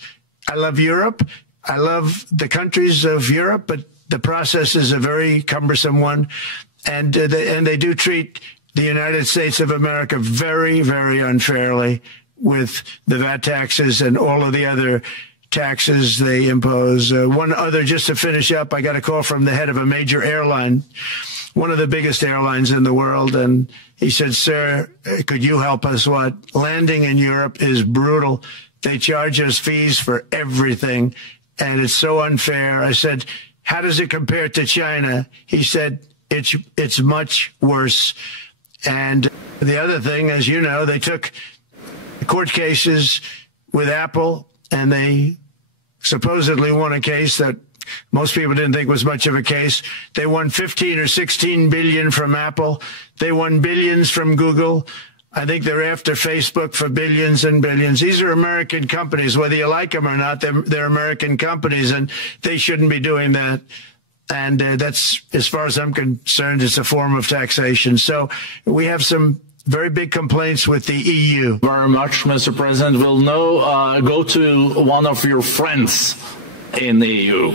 I love Europe. I love the countries of Europe, but the process is a very cumbersome one. And they do treat the United States of America very, very unfairly with the VAT taxes and all of the other taxes they impose. One other, just to finish up, I got a call from the head of a major airline, one of the biggest airlines in the world, and he said, sir, could you help us? What? Landing in Europe is brutal. They charge us fees for everything, and it's so unfair. I said, how does it compare to China? He said, it's much worse. And the other thing, as you know, they took court cases with Apple, and they supposedly won a case that most people didn't think was much of a case. They won 15 or 16 billion from Apple. They won billions from Google. I think they're after Facebook for billions and billions. These are American companies, whether you like them or not. They're American companies, and they shouldn't be doing that. And that's, as far as I'm concerned, it's a form of taxation. So we have some very big complaints with the EU. Very much, Mr. President. We'll now go to one of your friends in the EU,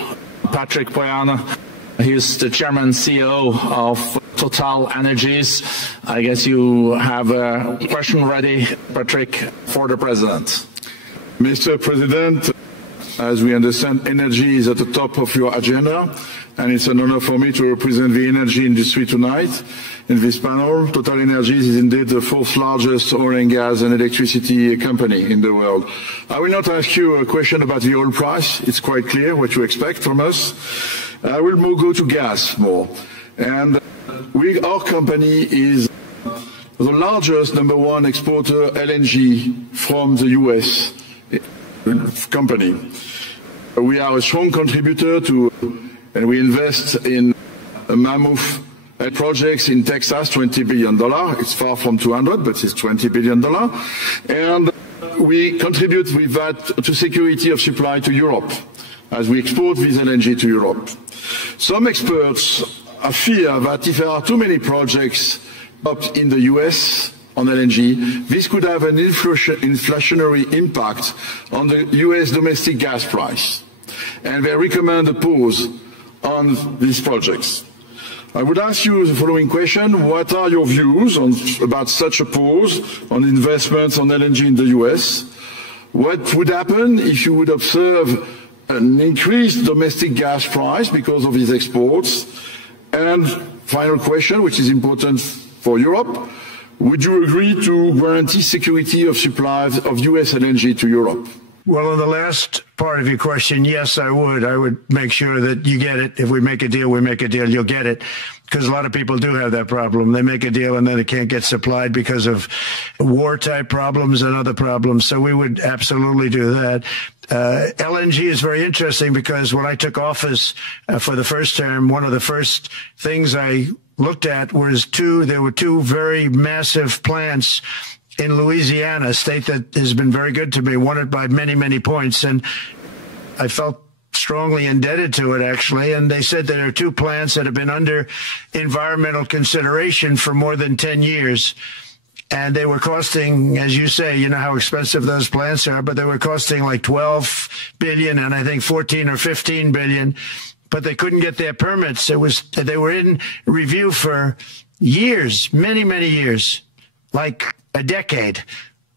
Patrick Pouyanné. He's the chairman and CEO of Total Energies. I guess you have a question ready, Patrick, for the President. Mr. President, as we understand, energy is at the top of your agenda, and it's an honor for me to represent the energy industry tonight. In this panel, Total Energies is indeed the fourth largest oil and gas and electricity company in the world. I will not ask you a question about the oil price. It's quite clear what you expect from us. I will go to gas more. And our company is the largest #1 exporter LNG from the US company. We are a strong contributor to, and we invest in a mammoth projects in Texas, $20 billion. It's far from 200, but it's $20 billion. And we contribute with that to security of supply to Europe, as we export this LNG to Europe. Some experts fear that if there are too many projects up in the US on LNG, this could have an inflationary impact on the US domestic gas price. And they recommend a pause on these projects. I would ask you the following question. What are your views about such a pause on investments on LNG in the US? What would happen if you would observe an increased domestic gas price because of these exports? And final question, which is important for Europe, would you agree to guarantee security of supplies of US LNG to Europe? Well, on the last part of your question, yes, I would. I would make sure that you get it. If we make a deal, we make a deal, you'll get it. Because a lot of people do have that problem. They make a deal and then it can't get supplied because of war-type problems and other problems. So we would absolutely do that. LNG is very interesting because when I took office for the first term, one of the first things I looked at was there were two very massive plants in Louisiana, a state that has been very good to me, won it by many, many points. And I felt strongly indebted to it, actually. And they said there are two plants that have been under environmental consideration for more than 10 years. And they were costing, as you say, you know how expensive those plants are, but they were costing like 12 billion and I think 14 or 15 billion. But they couldn't get their permits. They were in review for years, many, many years, like a decade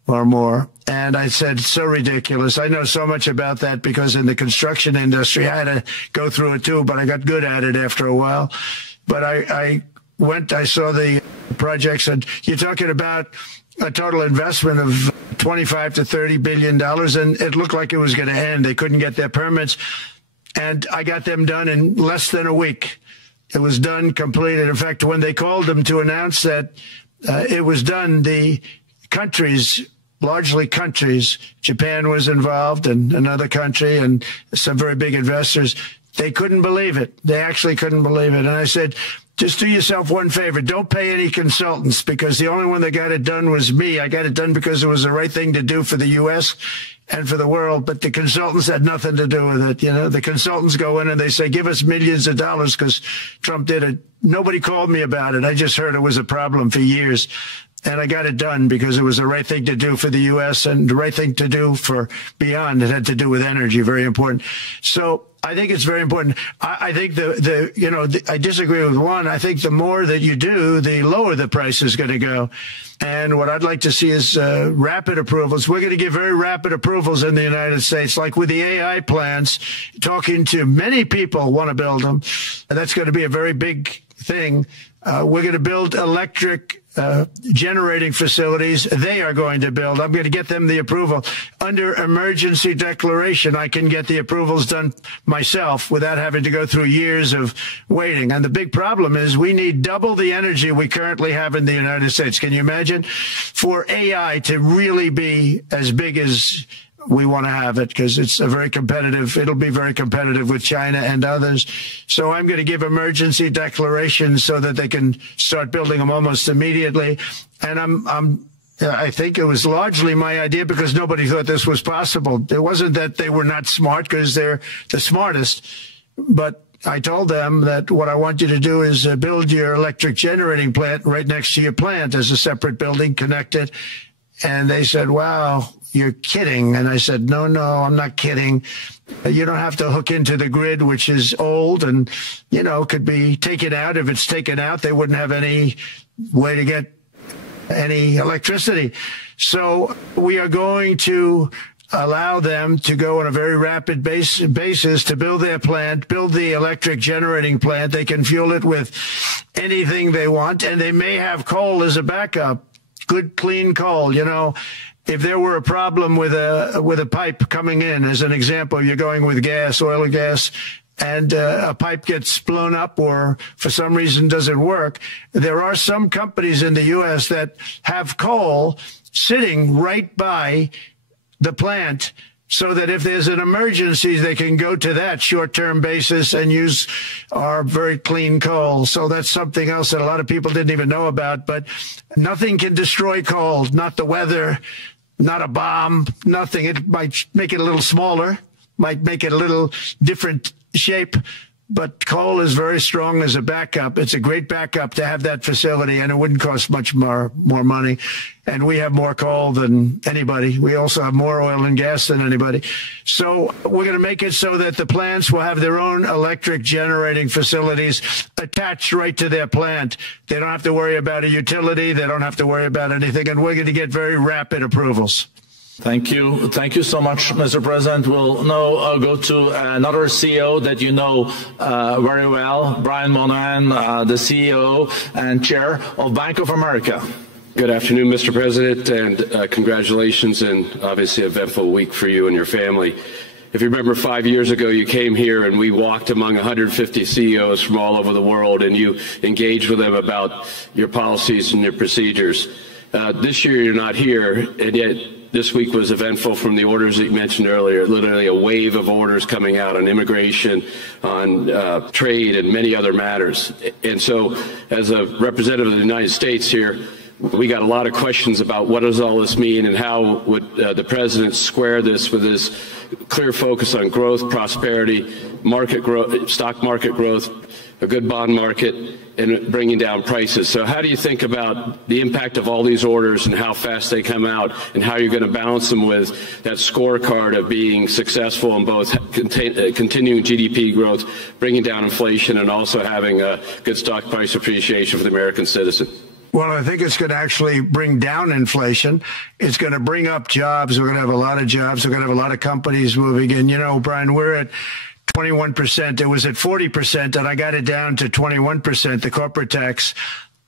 or more. And I said, so ridiculous. I know so much about that because in the construction industry, I had to go through it too, but I got good at it after a while. But I saw the projects, and you're talking about a total investment of 25 to $30 billion, and it looked like it was going to end. They couldn't get their permits, and I got them done in less than a week. It was done, completed. In fact, when they called them to announce that it was done, the countries, largely countries, Japan was involved and another country and some very big investors, they couldn't believe it. They actually couldn't believe it. And I said, just do yourself one favor. Don't pay any consultants, because the only one that got it done was me. I got it done because it was the right thing to do for the U.S. and for the world, but the consultants had nothing to do with it. You know, the consultants go in and they say, give us millions of dollars because Trump did it. Nobody called me about it. I just heard it was a problem for years. And I got it done because it was the right thing to do for the U.S. and the right thing to do for beyond. It had to do with energy, very important. So I think it's very important. I think I disagree with one. I think the more that you do, the lower the price is going to go. And what I'd like to see is rapid approvals. We're going to give very rapid approvals in the United States, like with the AI plants, talking to many people want to build them. And that's going to be a very big thing. We're going to build electric generating facilities. They are going to build. I'm going to get them the approval. Under emergency declaration, I can get the approvals done myself without having to go through years of waiting. And the big problem is we need double the energy we currently have in the United States. Can you imagine? For AI to really be as big as we want to have it, because it's a very competitive, it'll be very competitive with China and others. So I'm going to give emergency declarations so that they can start building them almost immediately. And I think it was largely my idea because nobody thought this was possible. It wasn't that they were not smart, because they're the smartest, but I told them that what I want you to do is build your electric generating plant right next to your plant as a separate building connected. And they said, wow, you're kidding. And I said, no, I'm not kidding. You don't have to hook into the grid, which is old and, you know, could be taken out. If it's taken out, they wouldn't have any way to get any electricity. So we are going to allow them to go on a very rapid basis to build their plant, build the electric generating plant. They can fuel it with anything they want, and they may have coal as a backup, good, clean coal, you know. If there were a problem with a pipe coming in, as an example, you're going with gas, oil or gas, and a pipe gets blown up or for some reason doesn't work, there are some companies in the U.S. that have coal sitting right by the plant so that if there's an emergency, they can go to that short-term basis and use our very clean coal. So that's something else that a lot of people didn't even know about. But nothing can destroy coal, not the weather, not a bomb, nothing. It might make it a little smaller, might make it a little different shape, but coal is very strong as a backup. It's a great backup to have that facility, and it wouldn't cost much more money. And we have more coal than anybody. We also have more oil and gas than anybody. So we're going to make it so that the plants will have their own electric generating facilities attached right to their plant. They don't have to worry about a utility. They don't have to worry about anything. And we're going to get very rapid approvals. Thank you. Thank you so much, Mr. President. We'll now go to another CEO that you know very well, Brian Moynihan, the CEO and chair of Bank of America. Good afternoon, Mr. President, and congratulations, and obviously an eventful week for you and your family. If you remember 5 years ago, you came here and we walked among 150 CEOs from all over the world, and you engaged with them about your policies and your procedures. This year you're not here, and yet this week was eventful from the orders that you mentioned earlier, literally a wave of orders coming out on immigration, on trade, and many other matters. And so as a representative of the United States here, we got a lot of questions about what does all this mean and how would the president square this with his clear focus on growth, prosperity, market growth, stock market growth, a good bond market, and bringing down prices. So how do you think about the impact of all these orders and how fast they come out, and how you're going to balance them with that scorecard of being successful in both continuing GDP growth, bringing down inflation, and also having a good stock price appreciation for the American citizen? Well, I think it's going to actually bring down inflation. It's going to bring up jobs. We're going to have a lot of jobs. We're going to have a lot of companies moving in. You know, Brian, we're at 21%. It was at 40%, and I got it down to 21%, the corporate tax.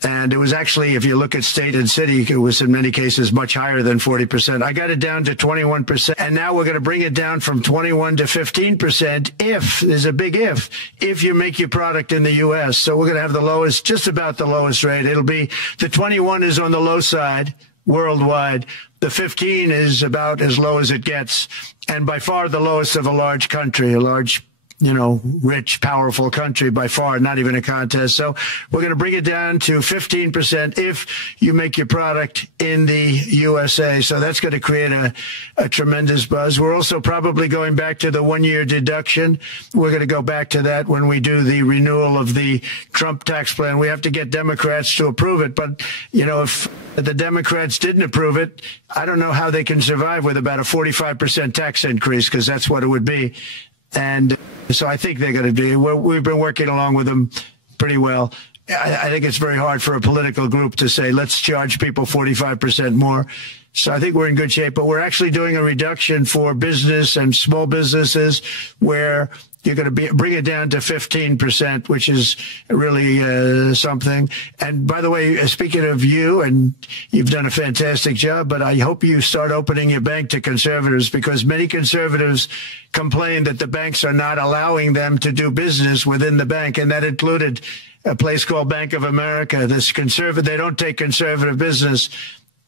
And it was actually, if you look at state and city, it was in many cases much higher than 40%. I got it down to 21%. And now we're going to bring it down from 21 to 15% if, there's a big if you make your product in the U.S. So we're going to have the lowest, just about the lowest rate. It'll be, the 21 is on the low side worldwide. The 15 is about as low as it gets. And by far the lowest of a large country, a large, you know, rich, powerful country by far, not even a contest. So we're going to bring it down to 15% if you make your product in the USA. So that's going to create a tremendous buzz. We're also probably going back to the 1-year deduction. We're going to go back to that when we do the renewal of the Trump tax plan. We have to get Democrats to approve it. But, you know, if the Democrats didn't approve it, I don't know how they can survive with about a 45% tax increase, because that's what it would be. And so I think they're going to be, we've been working along with them pretty well. I think it's very hard for a political group to say, let's charge people 45% more. So I think we're in good shape, but we're actually doing a reduction for business and small businesses where you're going to bring it down to 15%, which is really something. And by the way, speaking of you, and you've done a fantastic job, but I hope you start opening your bank to conservatives, because many conservatives complain that the banks are not allowing them to do business within the bank. And that included a place called Bank of America. They don't take conservative business.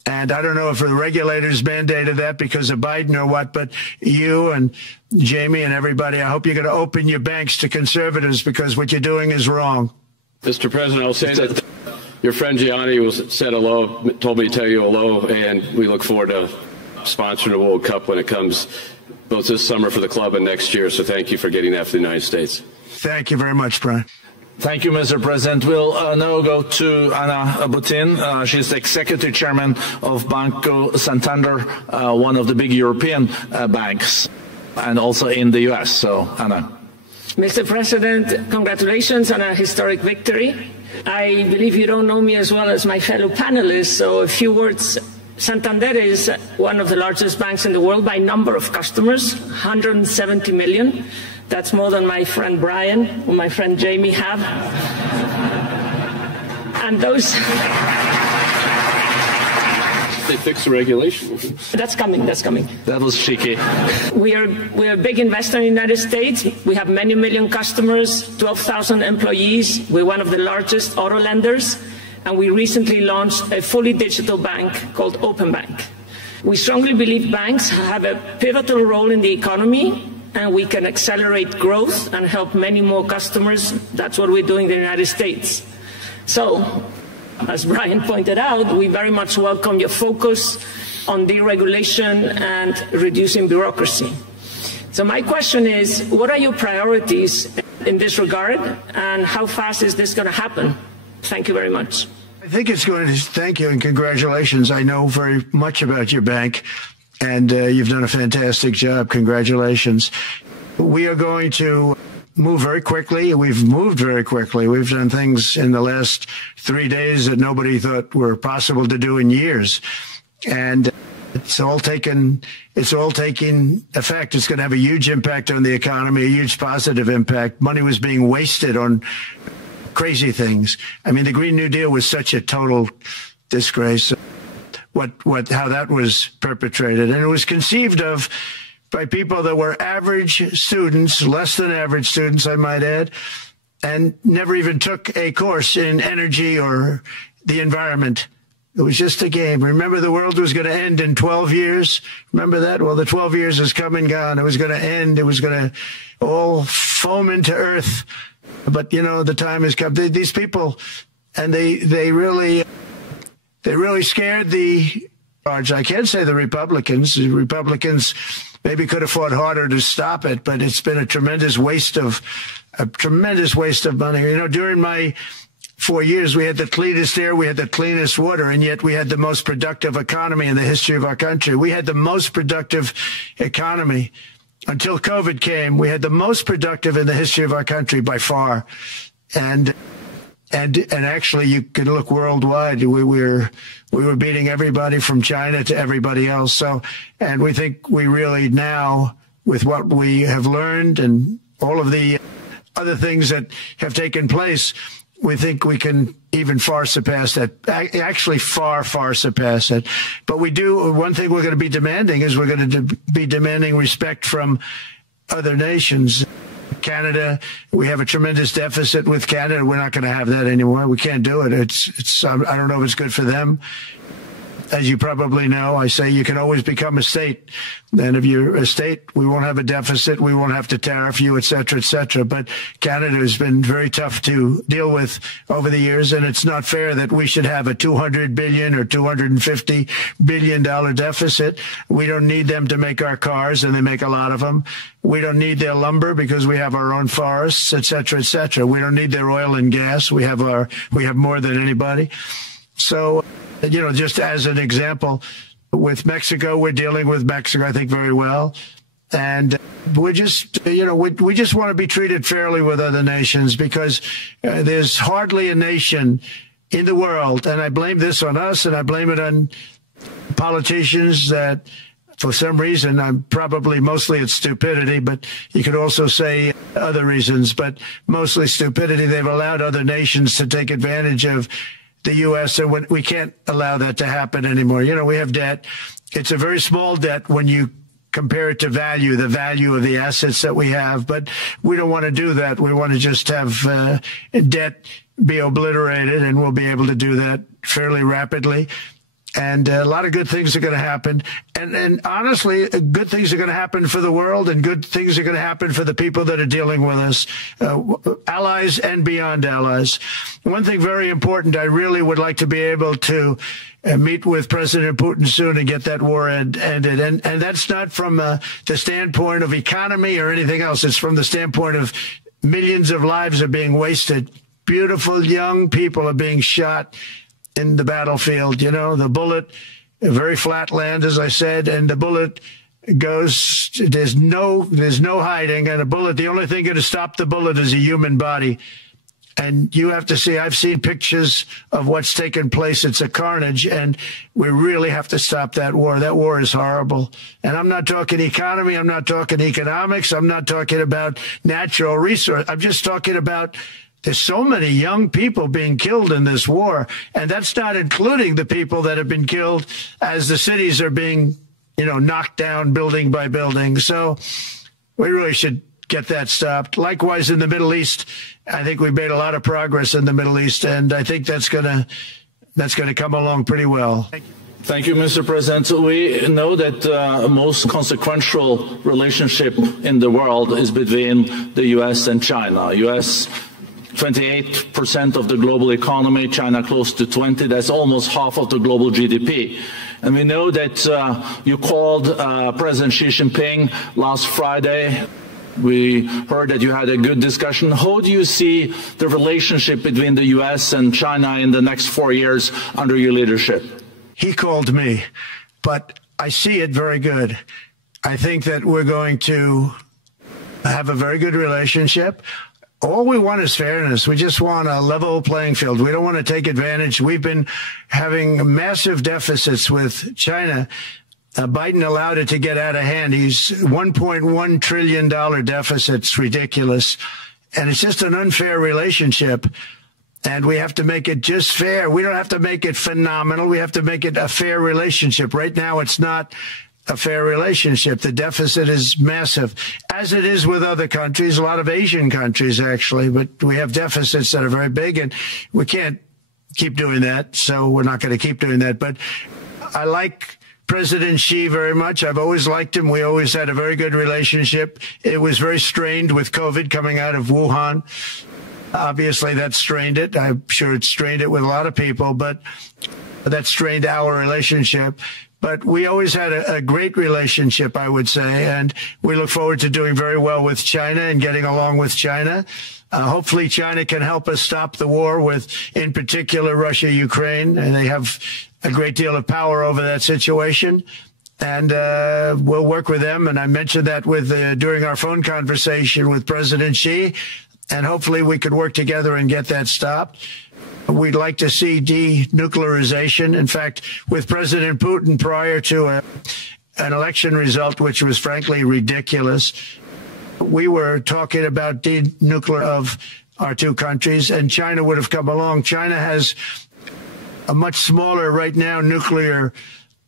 And I don't know if the regulators mandated that because of Biden or what, but you and Jamie and everybody, I hope you're going to open your banks to conservatives, because what you're doing is wrong. Mr. President, I'll say that your friend Gianni said hello, told me to tell you hello, and we look forward to sponsoring the World Cup when it comes, both this summer for the club and next year. So thank you for getting that for the United States. Thank you very much, Brian. Thank you, Mr. President. We'll now go to Ana Butin. She's the executive chairman of Banco Santander, one of the big European banks, and also in the U.S. So, Ana. Mr. President, congratulations on a historic victory. I believe you don't know me as well as my fellow panelists, so a few words. Santander is one of the largest banks in the world by number of customers, 170 million. That's more than my friend Brian or my friend Jamie have. And those... They fixed the regulation. That's coming, that's coming. That was cheeky. We're a big investor in the United States. We have many million customers, 12,000 employees. We're one of the largest auto lenders. And we recently launched a fully digital bank called Open Bank. We strongly believe banks have a pivotal role in the economy, and we can accelerate growth and help many more customers. That's what we're doing in the United States. So, as Brian pointed out, we very much welcome your focus on deregulation and reducing bureaucracy. So my question is, what are your priorities in this regard, and how fast is this going to happen? Thank you very much. I think it's going to, thank you and congratulations. I know very much about your bank, and you've done a fantastic job. Congratulations. We are going to move very quickly. We've moved very quickly. We've done things in the last 3 days that nobody thought were possible to do in years. And it's all taking effect. It's going to have a huge impact on the economy, a huge positive impact. Money was being wasted on crazy things. I mean, the Green New Deal was such a total disgrace. How that was perpetrated. And it was conceived of by people that were average students, less than average students, I might add, and never even took a course in energy or the environment. It was just a game. Remember, the world was going to end in 12 years? Remember that? Well, the 12 years has come and gone. It was going to end. It was going to all foam into earth. But, you know, the time has come. These people, and they really scared the I can't say the Republicans. The Republicans maybe could have fought harder to stop it, but it's been a tremendous waste of money. You know, during my 4 years, we had the cleanest air, we had the cleanest water, and yet we had the most productive economy in the history of our country. We had the most productive economy until COVID came. We had the most productive in the history of our country by far, and actually, you can look worldwide. We were beating everybody from China to everybody else. So, and we think we really now, with what we have learned and all of the other things that have taken place, we think we can even far surpass that. Actually, far surpass it. But we do. One thing we're going to be demanding is we're going to be demanding respect from other nations. Canada, we have a tremendous deficit with Canada. We're not going to have that anymore. We can't do it. I don't know if it's good for them. As you probably know, I say you can always become a state. And if you're a state, we won't have a deficit. We won't have to tariff you, et cetera, et cetera. But Canada has been very tough to deal with over the years. And it's not fair that we should have a $200 billion or $250 billion deficit. We don't need them to make our cars, and they make a lot of them. We don't need their lumber because we have our own forests, et cetera, et cetera. We don't need their oil and gas. We have more than anybody. So, you know, just as an example, with Mexico, we're dealing with Mexico, I think, very well. And we're just, you know, we just want to be treated fairly with other nations, because there's hardly a nation in the world, and I blame this on us, and I blame it on politicians that, for some reason, mostly it's stupidity, but you could also say other reasons, but mostly stupidity. They've allowed other nations to take advantage of the U.S., and we can't allow that to happen anymore. You know, we have debt. It's a very small debt when you compare it to the value of the assets that we have, but we don't want to do that. We want to just have debt be obliterated, and we'll be able to do that fairly rapidly. And a lot of good things are going to happen. And honestly, good things are going to happen for the world, and good things are going to happen for the people that are dealing with us, allies and beyond allies. One thing very important, I really would like to be able to meet with President Putin soon and get that war ended. And that's not from the standpoint of economy or anything else. It's from the standpoint of millions of lives are being wasted. Beautiful young people are being shot in the battlefield. You know, the bullet, very flat land, as I said, and the bullet goes, there's no hiding. And a bullet, the only thing going to stop the bullet is a human body. And you have to see, I've seen pictures of what's taken place. It's a carnage, and we really have to stop that war. That war is horrible. And I'm not talking economy. I'm not talking economics. I'm not talking about natural resource. I'm just talking about there's so many young people being killed in this war, and that's not including the people that have been killed as the cities are being, you know, knocked down building by building. So we really should get that stopped. Likewise, in the Middle East, I think we've made a lot of progress in the Middle East, and I think that's gonna come along pretty well. Thank you, Mr. President. So we know that the most consequential relationship in the world is between the U.S. and China. U.S. 28% of the global economy, China close to 20%. That's almost half of the global GDP. And we know that you called President Xi Jinping last Friday We heard that you had a good discussion. How do you see the relationship between the U.S. and China in the next 4 years under your leadership? He called me, but I see it very good. I think that we're going to have a very good relationship. All we want is fairness. We just want a level playing field. We don't want to take advantage. We've been having massive deficits with China. Biden allowed it to get out of hand. He's $1.1 trillion deficit. It's ridiculous. And it's just an unfair relationship. And we have to make it just fair. We don't have to make it phenomenal. We have to make it a fair relationship. Right now, it's not a fair relationship. The deficit is massive, as it is with other countries, a lot of Asian countries, actually. But we have deficits that are very big, and we can't keep doing that. So we're not going to keep doing that. But I like President Xi very much. I've always liked him. We always had a very good relationship. It was very strained with COVID coming out of Wuhan. Obviously, that strained it. I'm sure it strained it with a lot of people, but that strained our relationship. But we always had a great relationship, I would say, and we look forward to doing very well with China and getting along with China. Hopefully, China can help us stop the war with, in particular, Russia, Ukraine, and they have a great deal of power over that situation. And we'll work with them. And I mentioned that with during our phone conversation with President Xi. And hopefully we could work together and get that stopped. We'd like to see denuclearization. In fact, with President Putin, prior to an election result, which was frankly ridiculous, we were talking about denuclear of our two countries, and China would have come along. China has a much smaller right now nuclear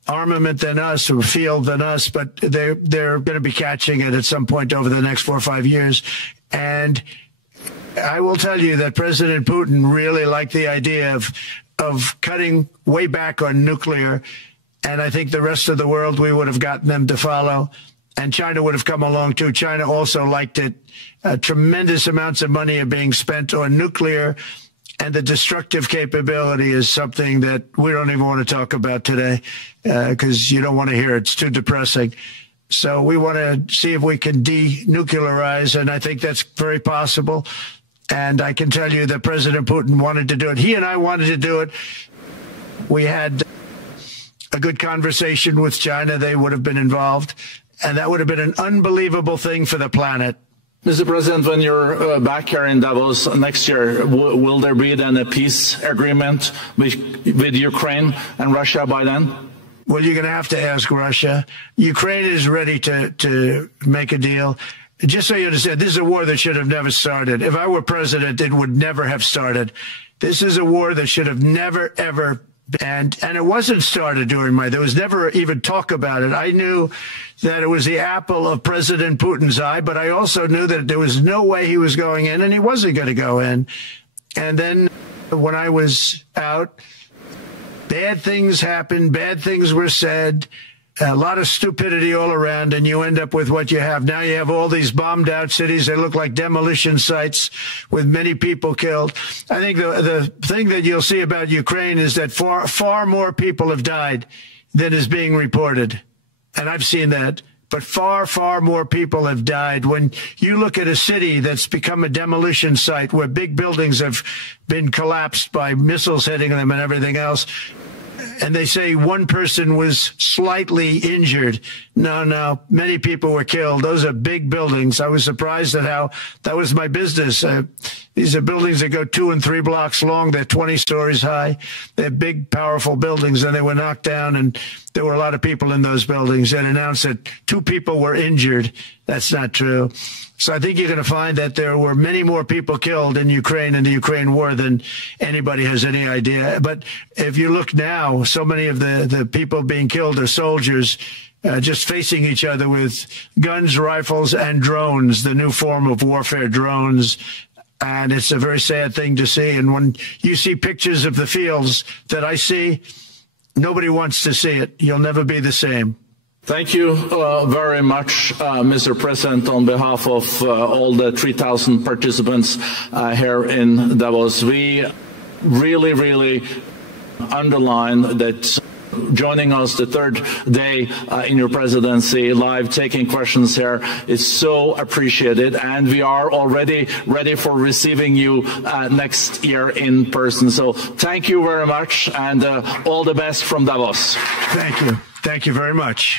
armament than us, or field than us, but they're going to be catching it at some point over the next 4 or 5 years. And I will tell you that President Putin really liked the idea of cutting way back on nuclear. And I think the rest of the world, we would have gotten them to follow. And China would have come along, too. China also liked it. Tremendous amounts of money are being spent on nuclear. And the destructive capability is something that we don't even want to talk about today because you don't want to hear it. It's too depressing. So we want to see if we can denuclearize, and I think that's very possible. And I can tell you that President Putin wanted to do it. He and I wanted to do it. We had a good conversation with China. They would have been involved, and that would have been an unbelievable thing for the planet. Mr. President, when you're back here in Davos next year, will there be then a peace agreement with Ukraine and Russia by then? Well, you're going to have to ask Russia. Ukraine is ready to make a deal. Just so you understand, this is a war that should have never started. If I were president, it would never have started. This is a war that should have never, ever, and it wasn't started during there was never even talk about it. I knew that it was the apple of President Putin's eye, but I also knew that there was no way he was going in, and he wasn't going to go in. And then when I was out, bad things happened, bad things were said, a lot of stupidity all around, and you end up with what you have. Now you have all these bombed out cities. They look like demolition sites with many people killed. I think the thing that you'll see about Ukraine is that far more people have died than is being reported. And I've seen that. But far, far more people have died. When you look at a city that's become a demolition site where big buildings have been collapsed by missiles hitting them and everything else, and they say one person was slightly injured. No, many people were killed. Those are big buildings. I was surprised at how that was my business. These are buildings that go 2 and 3 blocks long. They're 20 stories high. They're big, powerful buildings, and they were knocked down, and there were a lot of people in those buildings that announced that 2 people were injured. That's not true. So I think you're going to find that there were many more people killed in Ukraine in the Ukraine war than anybody has any idea. But if you look now, so many of the people being killed are soldiers just facing each other with guns, rifles, and drones, the new form of warfare, drones. And it's a very sad thing to see. And when you see pictures of the fields that I see, nobody wants to see it. You'll never be the same. Thank you very much, Mr. President, on behalf of all the 3,000 participants here in Davos. We really, really underline that joining us the third day in your presidency, live taking questions here is so appreciated, and we are already ready for receiving you next year in person. So thank you very much, and all the best from Davos. Thank you. Thank you very much.